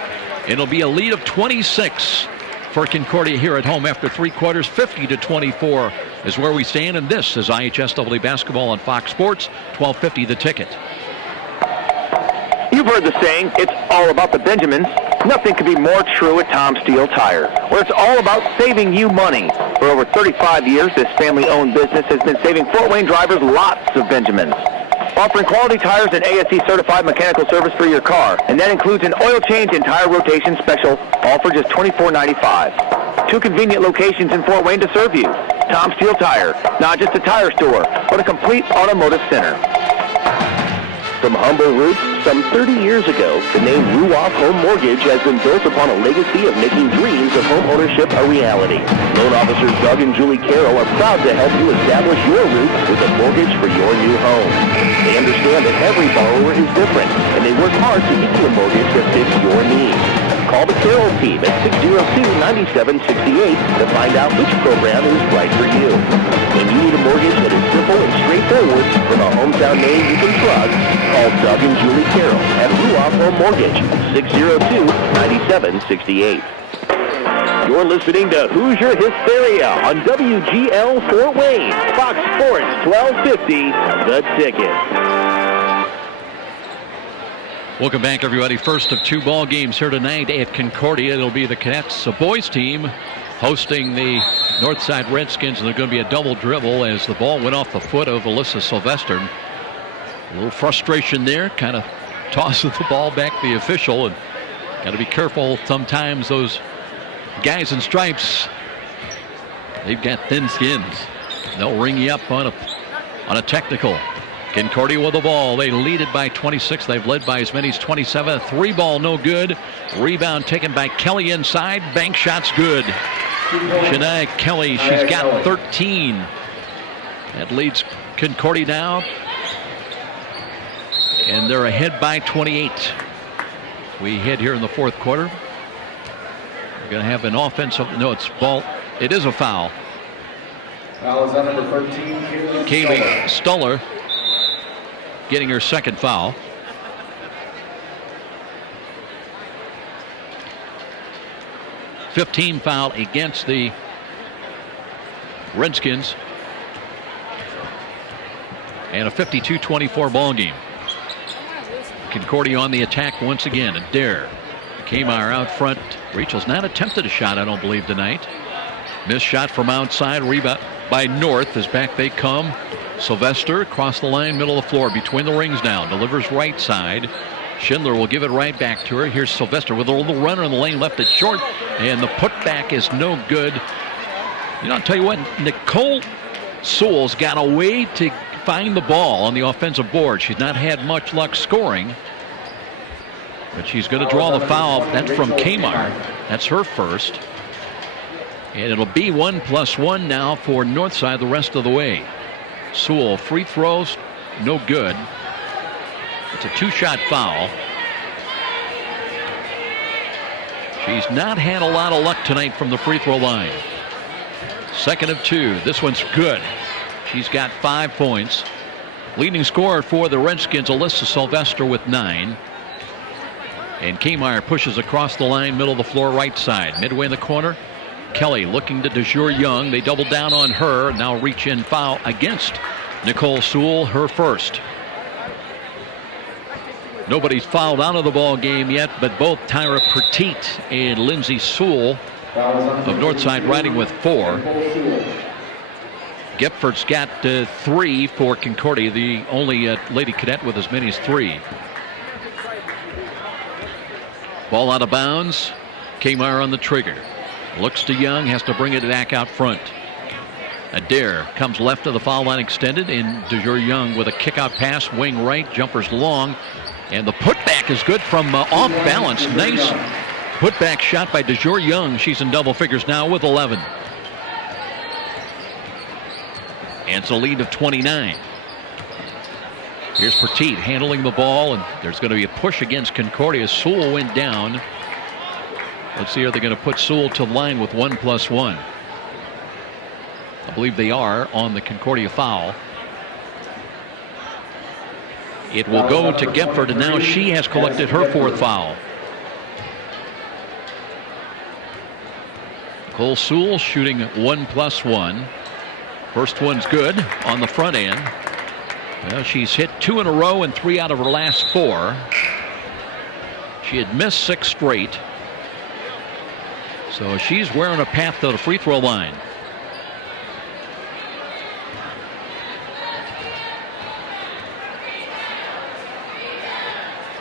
It'll be a lead of 26 for Concordia here at home after 3 quarters. 50-24 is where we stand, and this is IHSAA basketball on Fox Sports. 12:50 the ticket. You've heard the saying, it's all about the Benjamins. Nothing could be more true at Tom Steel Tire, where it's all about saving you money. For over 35 years, this family-owned business has been saving Fort Wayne drivers lots of Benjamins. Offering quality tires and ASE certified mechanical service for your car, and that includes an oil change and tire rotation special, all for just $24.95. 2 convenient locations in Fort Wayne to serve you. Tom Steel Tire, not just a tire store, but a complete automotive center. From humble roots some 30 years ago, the name Ruoff Home Mortgage has been built upon a legacy of making dreams of home ownership a reality. Loan officers Doug and Julie Carroll are proud to help you establish your roots with a mortgage for your new home. They understand that every borrower is different, and they work hard to get you a mortgage that fits your needs. Call the Carroll team at 602-9768 to find out which program is right for you. When you need a mortgage that is simple and straightforward from a hometown name you can trust, call Doug and Julie Carroll at Ruoff Home Mortgage, 602-9768. You're listening to Hoosier Hysteria on WGL Fort Wayne, Fox Sports 1250, The Ticket. Welcome back, everybody. First of 2 ball games here tonight at Concordia. It'll be the Cadets, a boys team, hosting the Northside Redskins, and they're going to be a double dribble as the ball went off the foot of Alyssa Sylvester. A little frustration there, kind of tosses the ball back to the official, and got to be careful. Sometimes those guys in stripes, they've got thin skins. They'll ring you up on a technical. Concordia with the ball. They lead it by 26. They've led by as many as 27. A 3-ball, no good. Rebound taken by Kelly inside. Bank shot's good. Shania Kelly, she's got 13. That leads Concordia now. And they're ahead by 28. We head here in the fourth quarter. We're going to have an offensive. No, it's ball. It is a foul. Foul is on number 13, Kaylee Stuller getting her second foul. #15 foul against the Redskins. And a 52-24 ball game. Concordia on the attack once again. Adair. Kmar out front. Rachel's not attempted a shot, I don't believe, tonight. Missed shot from outside. Rebound by North as back they come. Sylvester across the line, middle of the floor, between the rings now. Delivers right side. Schindler will give it right back to her. Here's Sylvester with a little runner in the lane, left it short. And the putback is no good. You know, I'll tell you what, Nicole Sewell's got a way to find the ball on the offensive board. She's not had much luck scoring, but she's going to draw the foul. That's from Kmar. That's her first. And it'll be 1+1 now for Northside the rest of the way. Sewell, free throws, no good. It's a 2-shot foul. She's not had a lot of luck tonight from the free throw line. Second of 2. This one's good. She's got 5 points. Leading scorer for the Redskins, Alyssa Sylvester with 9. And Kmar pushes across the line, middle of the floor, right side. Midway in the corner, Kelly looking to DeJure Young. They double down on her. Now reach in foul against Nicole Sewell, her first. Nobody's fouled out of the ball game yet, but both Tyra Petit and Lindsay Sewell of Northside riding with 4. Gepford's got 3 for Concordia, the only Lady Cadet with as many as 3. Ball out of bounds. Kmar on the trigger. Looks to Young, has to bring it back out front. Adair comes left of the foul line extended, and DeJure Young with a kick-out pass, wing right, jumpers long. And the putback is good from off balance. Nice putback shot by DeJure Young. She's in double figures now with 11. And it's a lead of 29. Here's Petit handling the ball, and there's going to be a push against Concordia. Sewell went down. Let's see, are they going to put Sewell to the line with 1+1? I believe they are on the Concordia foul. It will go to Gepford, and now she has collected her 4th foul. Nicole Sewell shooting 1+1. First one's good on the front end. Well, she's hit 2 in a row and 3 out of her last 4. She had missed 6 straight. So she's wearing a path to the free throw line.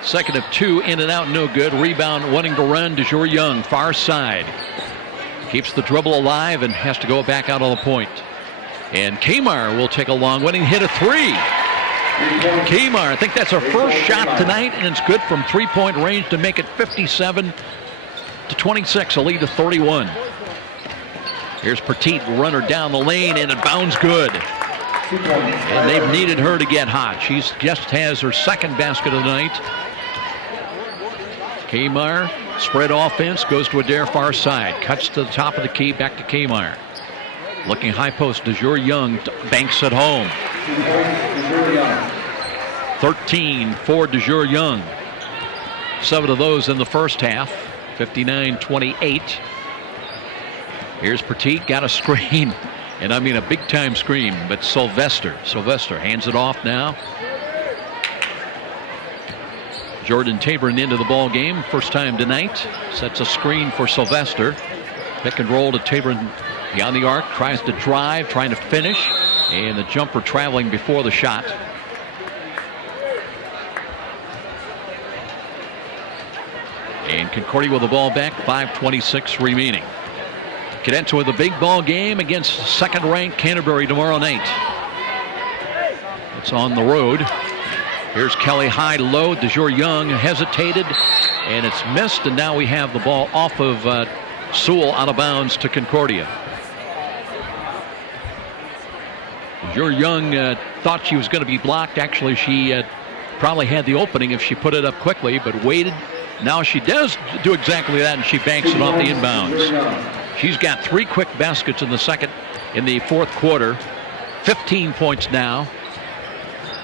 Second of 2, in and out, no good. Rebound wanting to run, DeJure Young, far side. Keeps the dribble alive and has to go back out on the point. And Kmar will take a long one and hit a 3. Kmar, I think that's her first shot tonight, and it's good from 3-point range to make it 57-26, a lead of 31. Here's Petit, runner down the lane, and it bounds good. And they've needed her to get hot. She just has her second basket of the night. Kmar, spread offense, goes to Adair far side, cuts to the top of the key, back to Kmar. Looking high post, DeJure Young banks it home. 13 for DeJure Young. 7 of those in the first half. 59-28. Here's Petit, got a screen, and I mean a big time screen, but Sylvester hands it off now. Jordan Tabron into the ball game, first time tonight. Sets a screen for Sylvester. Pick and roll to Tabron beyond the arc, tries to drive, trying to finish, and the jumper traveling before the shot. And Concordia with the ball back, 5:26 remaining. Cadets with a big ball game against second-ranked Canterbury tomorrow night. It's on the road. Here's Kelly high low. DeJour Young hesitated, and it's missed, and now we have the ball off of Sewell out of bounds to Concordia. DeJour Young thought she was going to be blocked. Actually, she probably had the opening if she put it up quickly, but waited. Now she does do exactly that, and she banks it off the inbounds. She's got 3 quick baskets in the fourth quarter. 15 points now.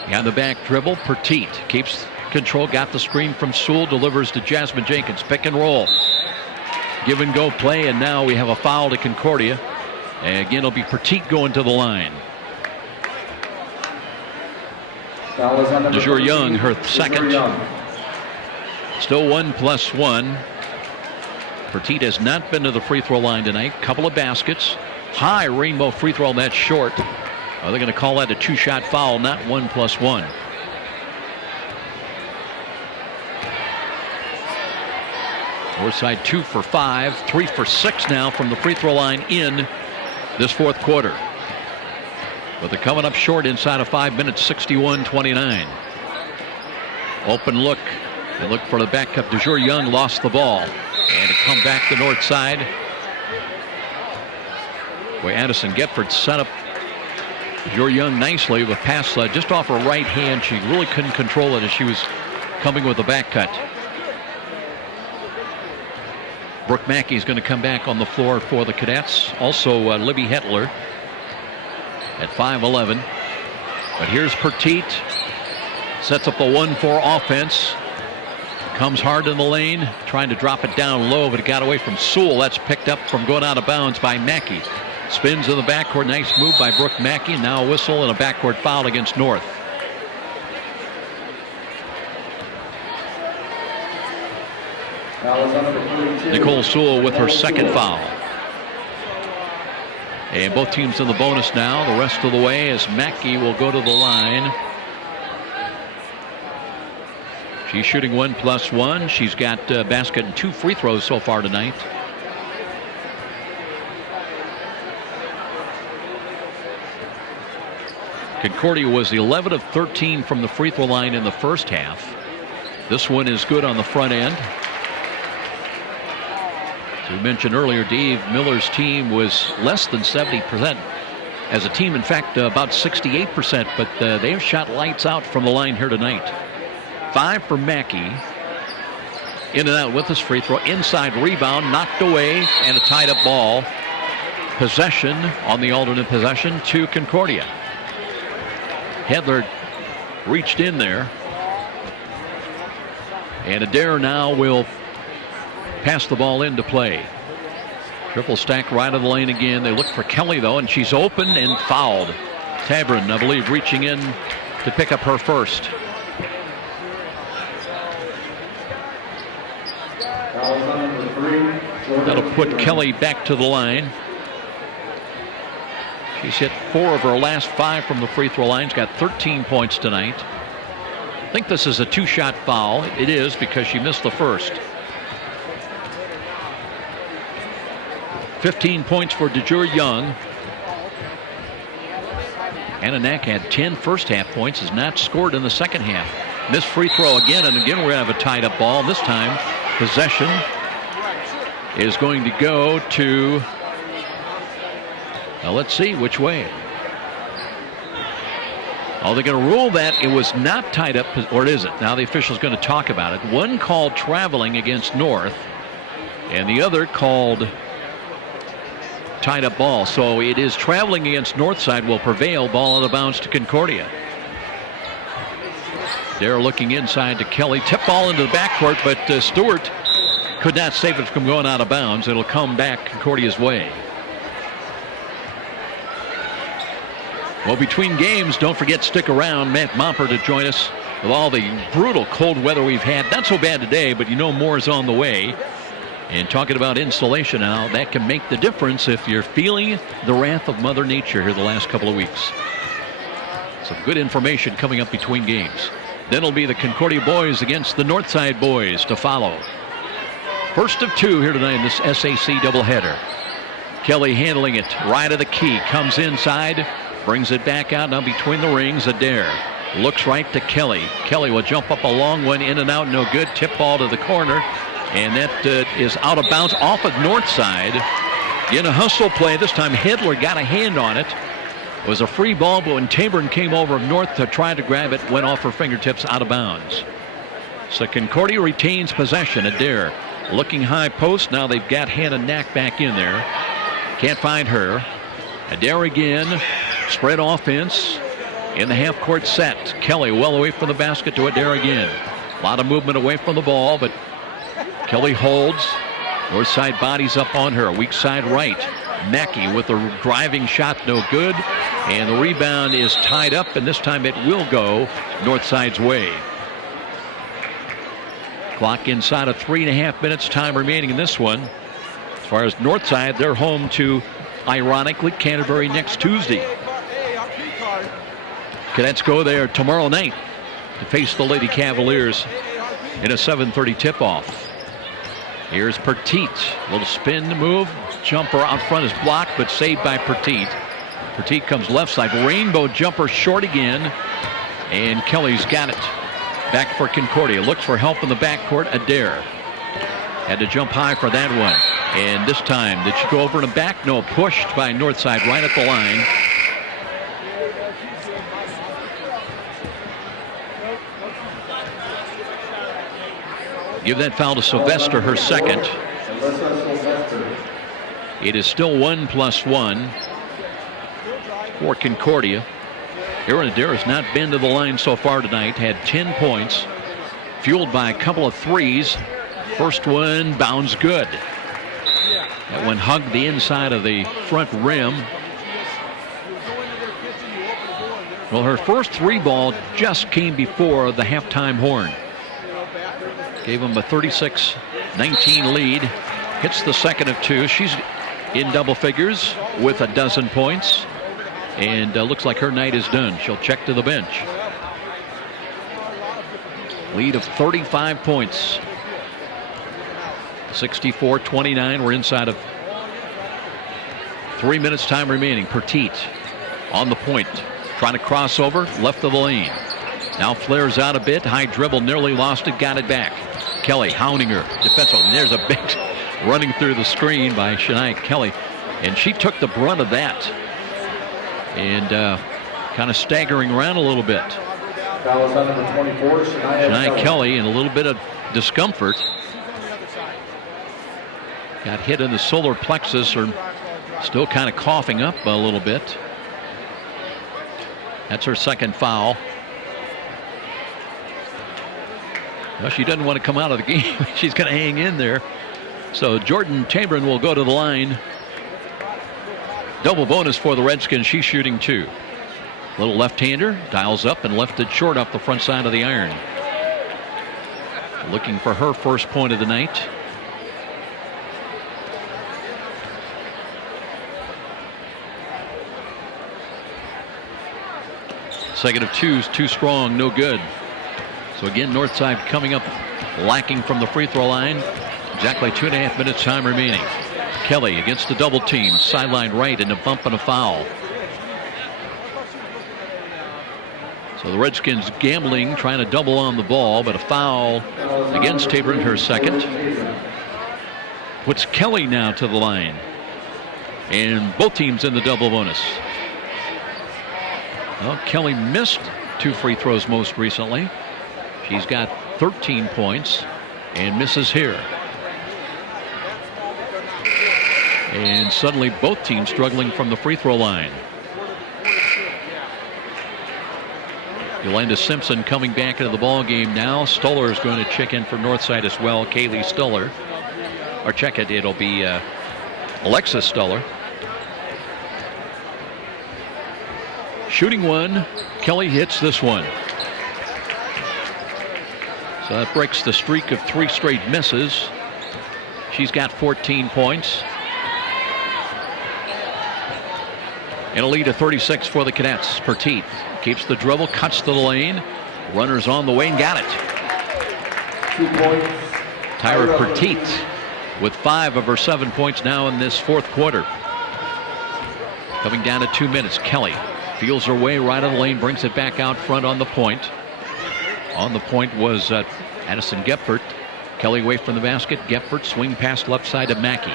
On the back dribble, Petit keeps control, got the screen from Sewell, delivers to Jasmine Jenkins. Pick and roll. Give and go play, and now we have a foul to Concordia. And again, it'll be Petit going to the line. DeJour Young, her second. Still 1+1. Petit has not been to the free throw line tonight. Couple of baskets. High rainbow free throw net short. Are they going to call that a 2-shot foul, not 1+1? Northside 2 for 5, 3 for 6 now from the free throw line in this fourth quarter. But they're coming up short inside of 5 minutes, 61-29. Open look. They look for the back cut. DeJour Young lost the ball. And it come back to north side. Boy, Addison Gepford set up DeJour Young nicely with pass just off her right hand. She really couldn't control it as she was coming with the back cut. Brooke Mackey is going to come back on the floor for the Cadets. Also Libby Hetler at 5'11". But here's Petit. Sets up the 1-4 offense. Comes hard in the lane, trying to drop it down low, but it got away from Sewell. That's picked up from going out of bounds by Mackey. Spins in the backcourt. Nice move by Brooke Mackey. Now a whistle and a backcourt foul against North. Nicole Sewell with her second foul. And both teams in the bonus now. The rest of the way as Mackey will go to the line. She's shooting 1+1. She's got a basket and 2 free throws so far tonight. Concordia was 11 of 13 from the free throw line in the first half. This one is good on the front end. As we mentioned earlier, Dave Miller's team was less than 70% as a team. In fact, about 68%, but they have shot lights out from the line here tonight. 5 for Mackey. In and out with his free throw. Inside rebound, knocked away, and a tied up ball. Possession on the alternate possession to Concordia. Hedler reached in there. And Adair now will pass the ball into play. Triple stack right of the lane again. They look for Kelly, though, and she's open and fouled. Tabron, I believe, reaching in to pick up her first. That'll put Kelly back to the line. She's hit 4 of her last 5 from the free throw line. She's got 13 points tonight. I think this is a 2-shot foul. It is because she missed the first. 15 points for DeJour Young. Anna Knack had 10 first half points, has not scored in the second half. Missed free throw again, and again we're going to have a tied up ball. This time possession is going to go to, now let's see which way. Oh, they're going to rule that it was not tied up, or is it? Now the official's going to talk about it. One called traveling against North, and the other called tied up ball. So it is traveling against Northside will prevail. Ball out of bounds to Concordia. They're looking inside to Kelly. Tip ball into the backcourt, but Stewart could not save it from going out of bounds. It'll come back Concordia's way. Well, between games, don't forget, stick around. Matt Momper to join us with all the brutal cold weather we've had. Not so bad today, but you know more is on the way. And talking about insulation now, that can make the difference if you're feeling the wrath of Mother Nature here the last couple of weeks. Some good information coming up between games. Then it'll be the Concordia boys against the Northside boys to follow. First of 2 here tonight in this SAC doubleheader. Kelly handling it right of the key. Comes inside. Brings it back out now between the rings. Adair looks right to Kelly. Kelly will jump up a long one. In and out. No good. Tip ball to the corner. And that is out of bounds off of north side. In a hustle play, this time Hedler got a hand on it. It was a free ball, but when Taborn came over north to try to grab it, went off her fingertips out of bounds. So Concordia retains possession. Adair looking high post. Now they've got Hannah Knack back in there. Can't find her. Adair again. Spread offense in the half-court set. Kelly well away from the basket to Adair again. A lot of movement away from the ball, but Kelly holds. North side bodies up on her. Weak side right. Mackey with a driving shot, no good. And the rebound is tied up, and this time it will go north side's way. Clock inside of 3.5 minutes. Time remaining in this one. As far as north side, they're home to, ironically, Canterbury next Tuesday. Cadets go there tomorrow night to face the Lady Cavaliers in a 7:30 tip-off. Here's Petit. Little spin move. Jumper out front is blocked, but saved by Petit. Petit comes left side. Rainbow jumper short again. And Kelly's got it. Back for Concordia. Looks for help in the backcourt. Adair had to jump high for that one. And this time, did she go over and back? No, pushed by Northside right at the line. Give that foul to Sylvester, her second. It is still 1+1 for Concordia. Erin Adair has not been to the line so far tonight. Had 10 points, fueled by a couple of threes. First one bounds good. That one hugged the inside of the front rim. Well, her first three ball just came before the halftime horn. Gave them a 36-19 lead. Hits the second of two. She's in double figures with a dozen points. And looks like her night is done. She'll check to the bench. Lead of 35 points. 64-29. We're inside of 3 minutes time remaining. Petit on the point. Trying to cross over. Left of the lane. Now flares out a bit. High dribble. Nearly lost it. Got it back. Kelly hounding her. Defensive. And there's a big running through the screen by Shania Kelly. And she took the brunt of that. And kind of staggering around a little bit. Foul is on number 24, Shania Kelly in a little bit of discomfort. Got hit in the solar plexus, or still kind of coughing up a little bit. That's her second foul. Well, she doesn't want to come out of the game. She's going to hang in there. So Jordan Taborn will go to the line. Double bonus for the Redskins. She's shooting two. Little left-hander, dials up and left it short off the front side of the iron. Looking for her first point of the night. Second of twos, too strong, no good. So again, Northside coming up lacking from the free throw line. Exactly 2.5 minutes time remaining. Kelly against the double team, sideline right, and a bump and a foul. So the Redskins gambling, trying to double on the ball, but a foul against Taborn, her second. Puts Kelly now to the line. And both teams in the double bonus. Well, Kelly missed 2 free throws most recently. She's got 13 points and misses here. And suddenly both teams struggling from the free throw line. Yolanda Simpson coming back into the ball game now. Stoller is going to check in for Northside as well. Kaylee Stoller. Or check it. It'll be Alexis Stoller. Shooting one. Kelly hits this one. So that breaks the streak of 3 straight misses. She's got 14 points. And a lead of 36 for the Cadets. Petit keeps the dribble, cuts to the lane. Runners on the way and got it. 2 points. Tyra Petit with 5 of her 7 points now in this fourth quarter. Coming down to 2 minutes. Kelly feels her way right of the lane, brings it back out front on the point. On the point was Addison Gephardt. Kelly away from the basket. Gephardt swing pass left side to Mackey.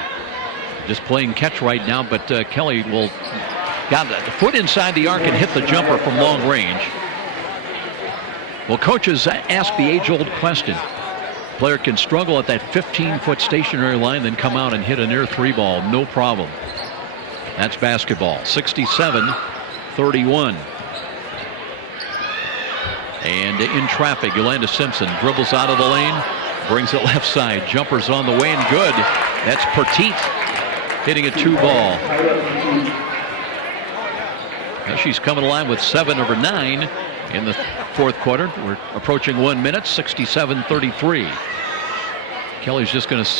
Just playing catch right now, but Kelly will got a foot inside the arc and hit the jumper from long range. Well, coaches ask the age-old question. Player can struggle at that 15-foot stationary line, then come out and hit a near three ball, no problem. That's basketball. 67-31. And in traffic, Yolanda Simpson dribbles out of the lane, brings it left side. Jumper's on the way and good. That's Petit hitting a 2-ball. Now she's coming alive with 7 of her 9 in the fourth quarter. We're approaching 1 minute, 67-33. Kelly's just going to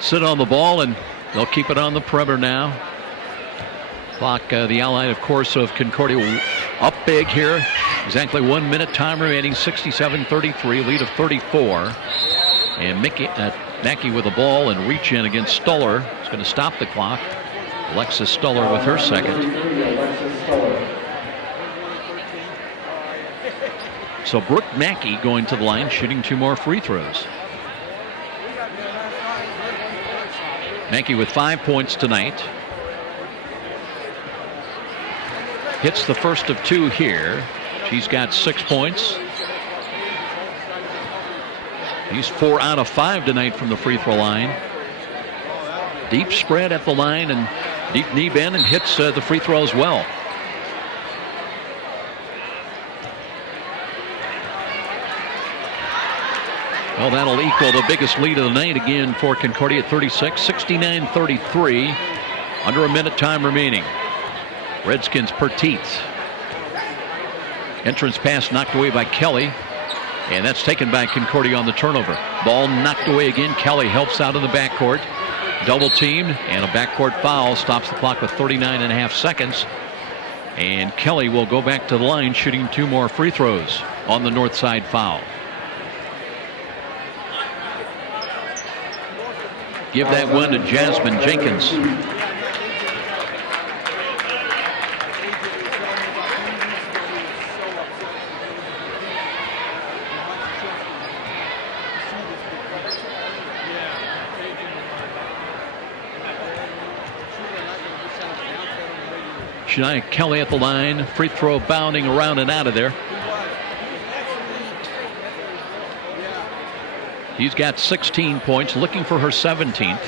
sit on the ball, and they'll keep it on the perimeter now. Clock, the ally, of course, of Concordia up big here. Exactly 1 minute time remaining, 67-33, lead of 34. And Mackey with the ball and reach in against Stoller. It's going to stop the clock. Alexis Stoller with her second. So Brooke Mackey going to the line, shooting 2 more free throws. Mackey with 5 points tonight. Hits the first of 2 here. She's got 6 points. He's 4 out of 5 tonight from the free throw line. Deep spread at the line and deep knee bend, and hits the free throw as well. Well, that'll equal the biggest lead of the night again for Concordia at 36, 69-33. Under a minute time remaining. Redskins Petit. Entrance pass knocked away by Kelly. And that's taken by Concordia on the turnover. Ball knocked away again. Kelly helps out in the backcourt. Double teamed, and a backcourt foul stops the clock with 39.5 seconds. And Kelly will go back to the line, shooting 2 more free throws on the north side foul. Give that one to Jasmine Jenkins. Shania Kelly at the line. Free throw bounding around and out of there. He's got 16 points, looking for her 17th.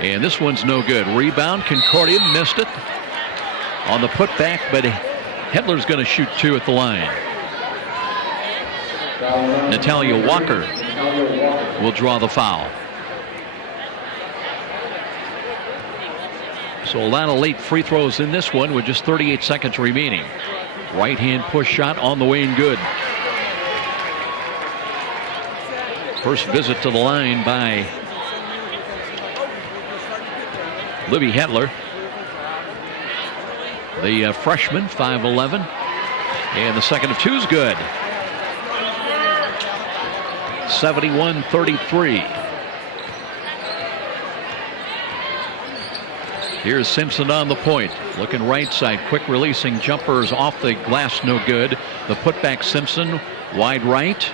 And this one's no good. Rebound, Concordia missed it on the putback, but Hedler's going to shoot 2 at the line. Natalia Walker will draw the foul. So a lot of late free throws in this one with just 38 seconds remaining. Right hand push shot on the way and good. First visit to the line by Libby Hedler. The freshman, 5'11". And the second of 2 is good. 71-33. Here's Simpson on the point. Looking right side. Quick releasing jumpers off the glass. No good. The putback Simpson. Wide right.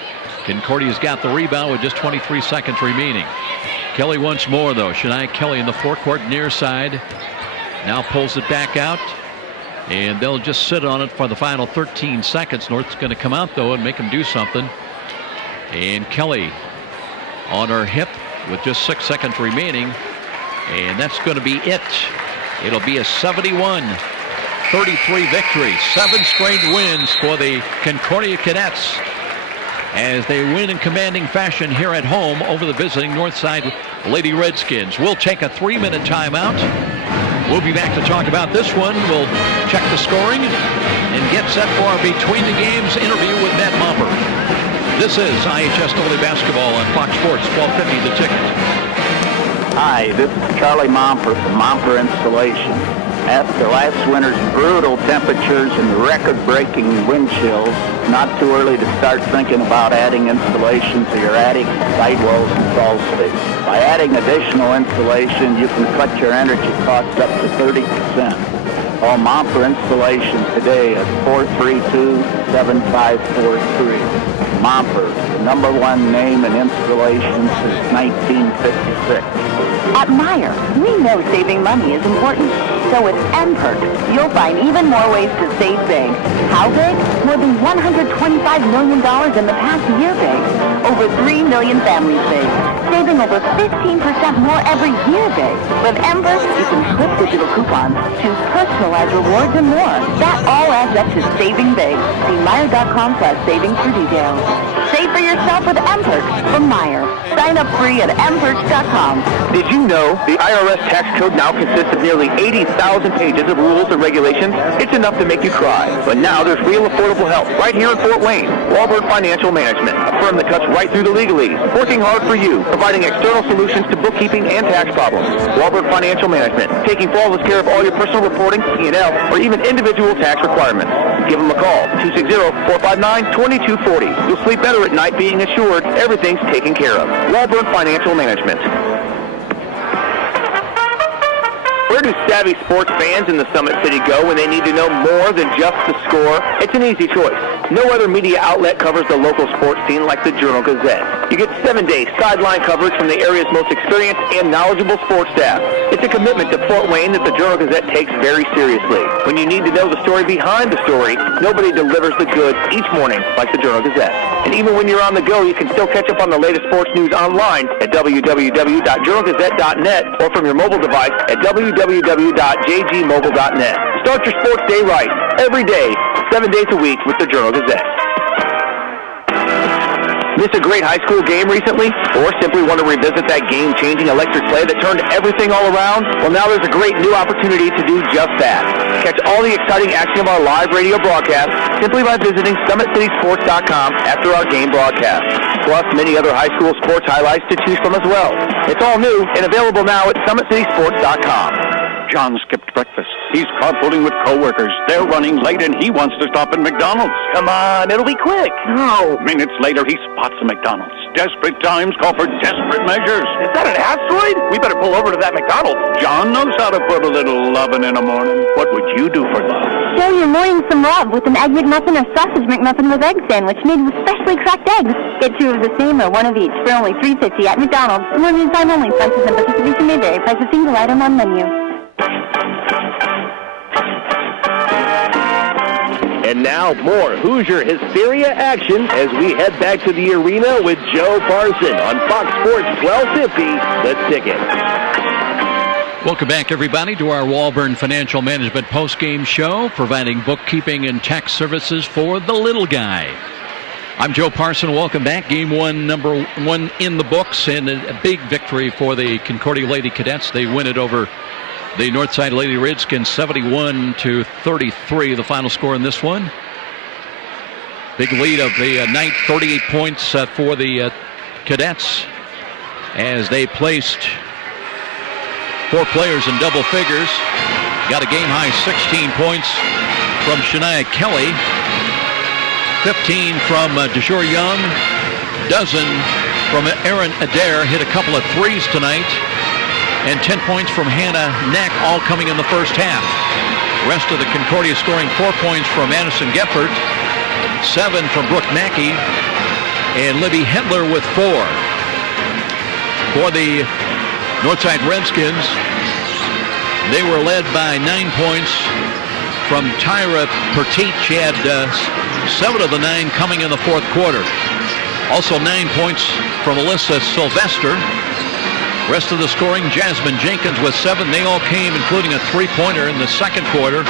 Concordia's got the rebound with just 23 seconds remaining. Kelly once more, though. Shania Kelly in the forecourt near side. Now pulls it back out. And they'll just sit on it for the final 13 seconds. North's going to come out, though, and make them do something. And Kelly on her hip with just 6 seconds remaining. And that's going to be it. It'll be a 71-33 victory. 7 straight wins for the Concordia Cadets as they win in commanding fashion here at home over the visiting Northside Lady Redskins. We'll take a 3-minute timeout. We'll be back to talk about this one. We'll check the scoring and get set for our Between the Games interview with Matt Momper. This is IHSAA basketball on Fox Sports 1250 The Ticket. Hi, this is Charlie Momper from Momper Installation. After last winter's brutal temperatures and record-breaking wind chills, not too early to start thinking about adding insulation to your attic, sidewalls, and crawl space. By adding additional insulation, you can cut your energy costs up to 30%. Call Mom for installation today at 432-7543. Momper, #1 name in installation since 1956. At Meijer, we know saving money is important. So with M-Perks, you'll find even more ways to save big. How big? More than $125 million in the past year big. Over 3 million families big. Saving over 15% more every year big. With M-Perks, you can clip digital coupons, choose personalized rewards, and more. That all adds up to saving big. See Meijer.com/savings for details. Save for yourself with M-Perks from Meijer. Sign up free at mperks.com. Did you know the IRS tax code now consists of nearly 80,000 pages of rules and regulations? It's enough to make you cry. But now there's real affordable help right here in Fort Wayne. Walburn Financial Management, a firm that cuts right through the legalese, working hard for you, providing external solutions to bookkeeping and tax problems. Walburn Financial Management, taking flawless care of all your personal reporting, P&L, or even individual tax requirements. Give them a call, 260-459-2240. You'll sleep better at night being assured everything's taken care of. Walburn Financial Management. Where do savvy sports fans in the Summit City go when they need to know more than just the score? It's an easy choice. No other media outlet covers the local sports scene like the Journal-Gazette. You get 7-day sideline coverage from the area's most experienced and knowledgeable sports staff. It's a commitment to Fort Wayne that the Journal-Gazette takes very seriously. When you need to know the story behind the story, nobody delivers the goods each morning like the Journal-Gazette. And even when you're on the go, you can still catch up on the latest sports news online at www.journalgazette.net or from your mobile device at www.jgmobile.net. Start your sports day right, every day, 7 days a week with the Journal-Gazette. Miss a great high school game recently? Or simply want to revisit that game-changing electric play that turned everything all around? Well, now there's a great new opportunity to do just that. Catch all the exciting action of our live radio broadcast simply by visiting SummitCitySports.com after our game broadcast. Plus, many other high school sports highlights to choose from as well. It's all new and available now at SummitCitySports.com. John skipped breakfast. He's carpooling with coworkers. They're running late and he wants to stop at McDonald's. Come on, it'll be quick. No. Minutes later, he spots a McDonald's. Desperate times call for desperate measures. Is that an asteroid? We better pull over to that McDonald's. John knows how to put a little lovin' in the morning. What would you do for love? Show your morning some love with an Egg McMuffin or Sausage McMuffin with egg sandwich made with freshly cracked eggs. Get 2 of the same or 1 of each for only $3.50 at McDonald's. Limited time only. Prices and participation may vary. Price of single item on menu. And now more Hoosier Hysteria action as we head back to the arena with Joe Parson on Fox Sports 1250, The Ticket. Welcome back, everybody, to our Walburn Financial Management postgame show, providing bookkeeping and tax services for the little guy. I'm Joe Parson. Welcome back. Game 1, number 1 in the books, and a big victory for the Concordia Lady Cadets. They win it over the Northside Lady Redskins 71-33, the final score in this one. Big lead of the night, 38 points for the Cadets as they placed 4 players in double figures. Got a game-high 16 points from Shania Kelly, 15 from DeJour Young, dozen from Aaron Adair, hit a couple of threes tonight, and 10 points from Hannah Neck, all coming in the first half. Rest of the Concordia scoring 4 points from Madison Geffert, 7 from Brooke Mackey, and Libby Hendler with 4. For the Northside Redskins, they were led by 9 points from Tyra Pertich. She had 7 of the 9 coming in the fourth quarter. Also 9 points from Alyssa Sylvester. Rest of the scoring, Jasmine Jenkins with 7. They all came, including a 3-pointer in the second quarter. 2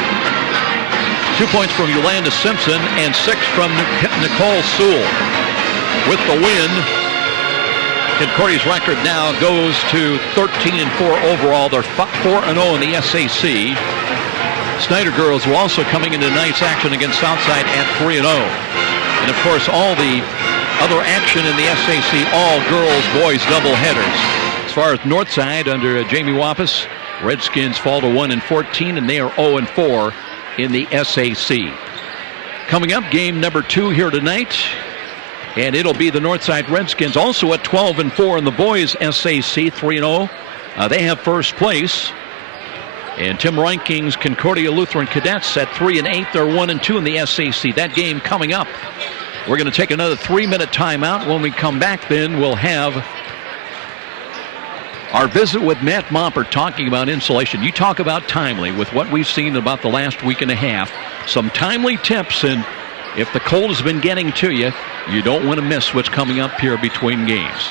points from Yolanda Simpson and 6 from Nicole Sewell. With the win, Concordia's record now goes to 13-4 overall. They're 4-0 in the SAC. Snyder girls were also coming into tonight's action against Southside at 3-0. And of course, all the other action in the SAC, all girls, boys doubleheaders. As far as Northside under Jamie Wampus, Redskins fall to 1-14, and they are 0-4 in the SAC. Coming up, game number 2 here tonight, and it'll be the Northside Redskins, also at 12-4 in the boys SAC, 3-0. They have first place. And Tim Reinking's Concordia Lutheran Cadets at 3-8. They're 1-2 in the SAC. That game coming up. We're going to take another 3-minute timeout. When we come back, then we'll have our visit with Matt Mompert talking about insulation. You talk about timely with what we've seen about the last week and a half. Some timely tips, and if the cold has been getting to you, you don't want to miss what's coming up here between games.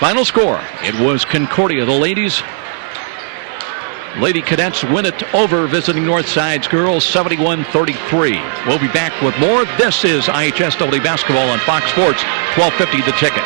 Final score, it was Concordia. The Lady Cadets win it over visiting Northside's girls 71-33. We'll be back with more. This is IHSAA basketball on Fox Sports, 1250 The Ticket.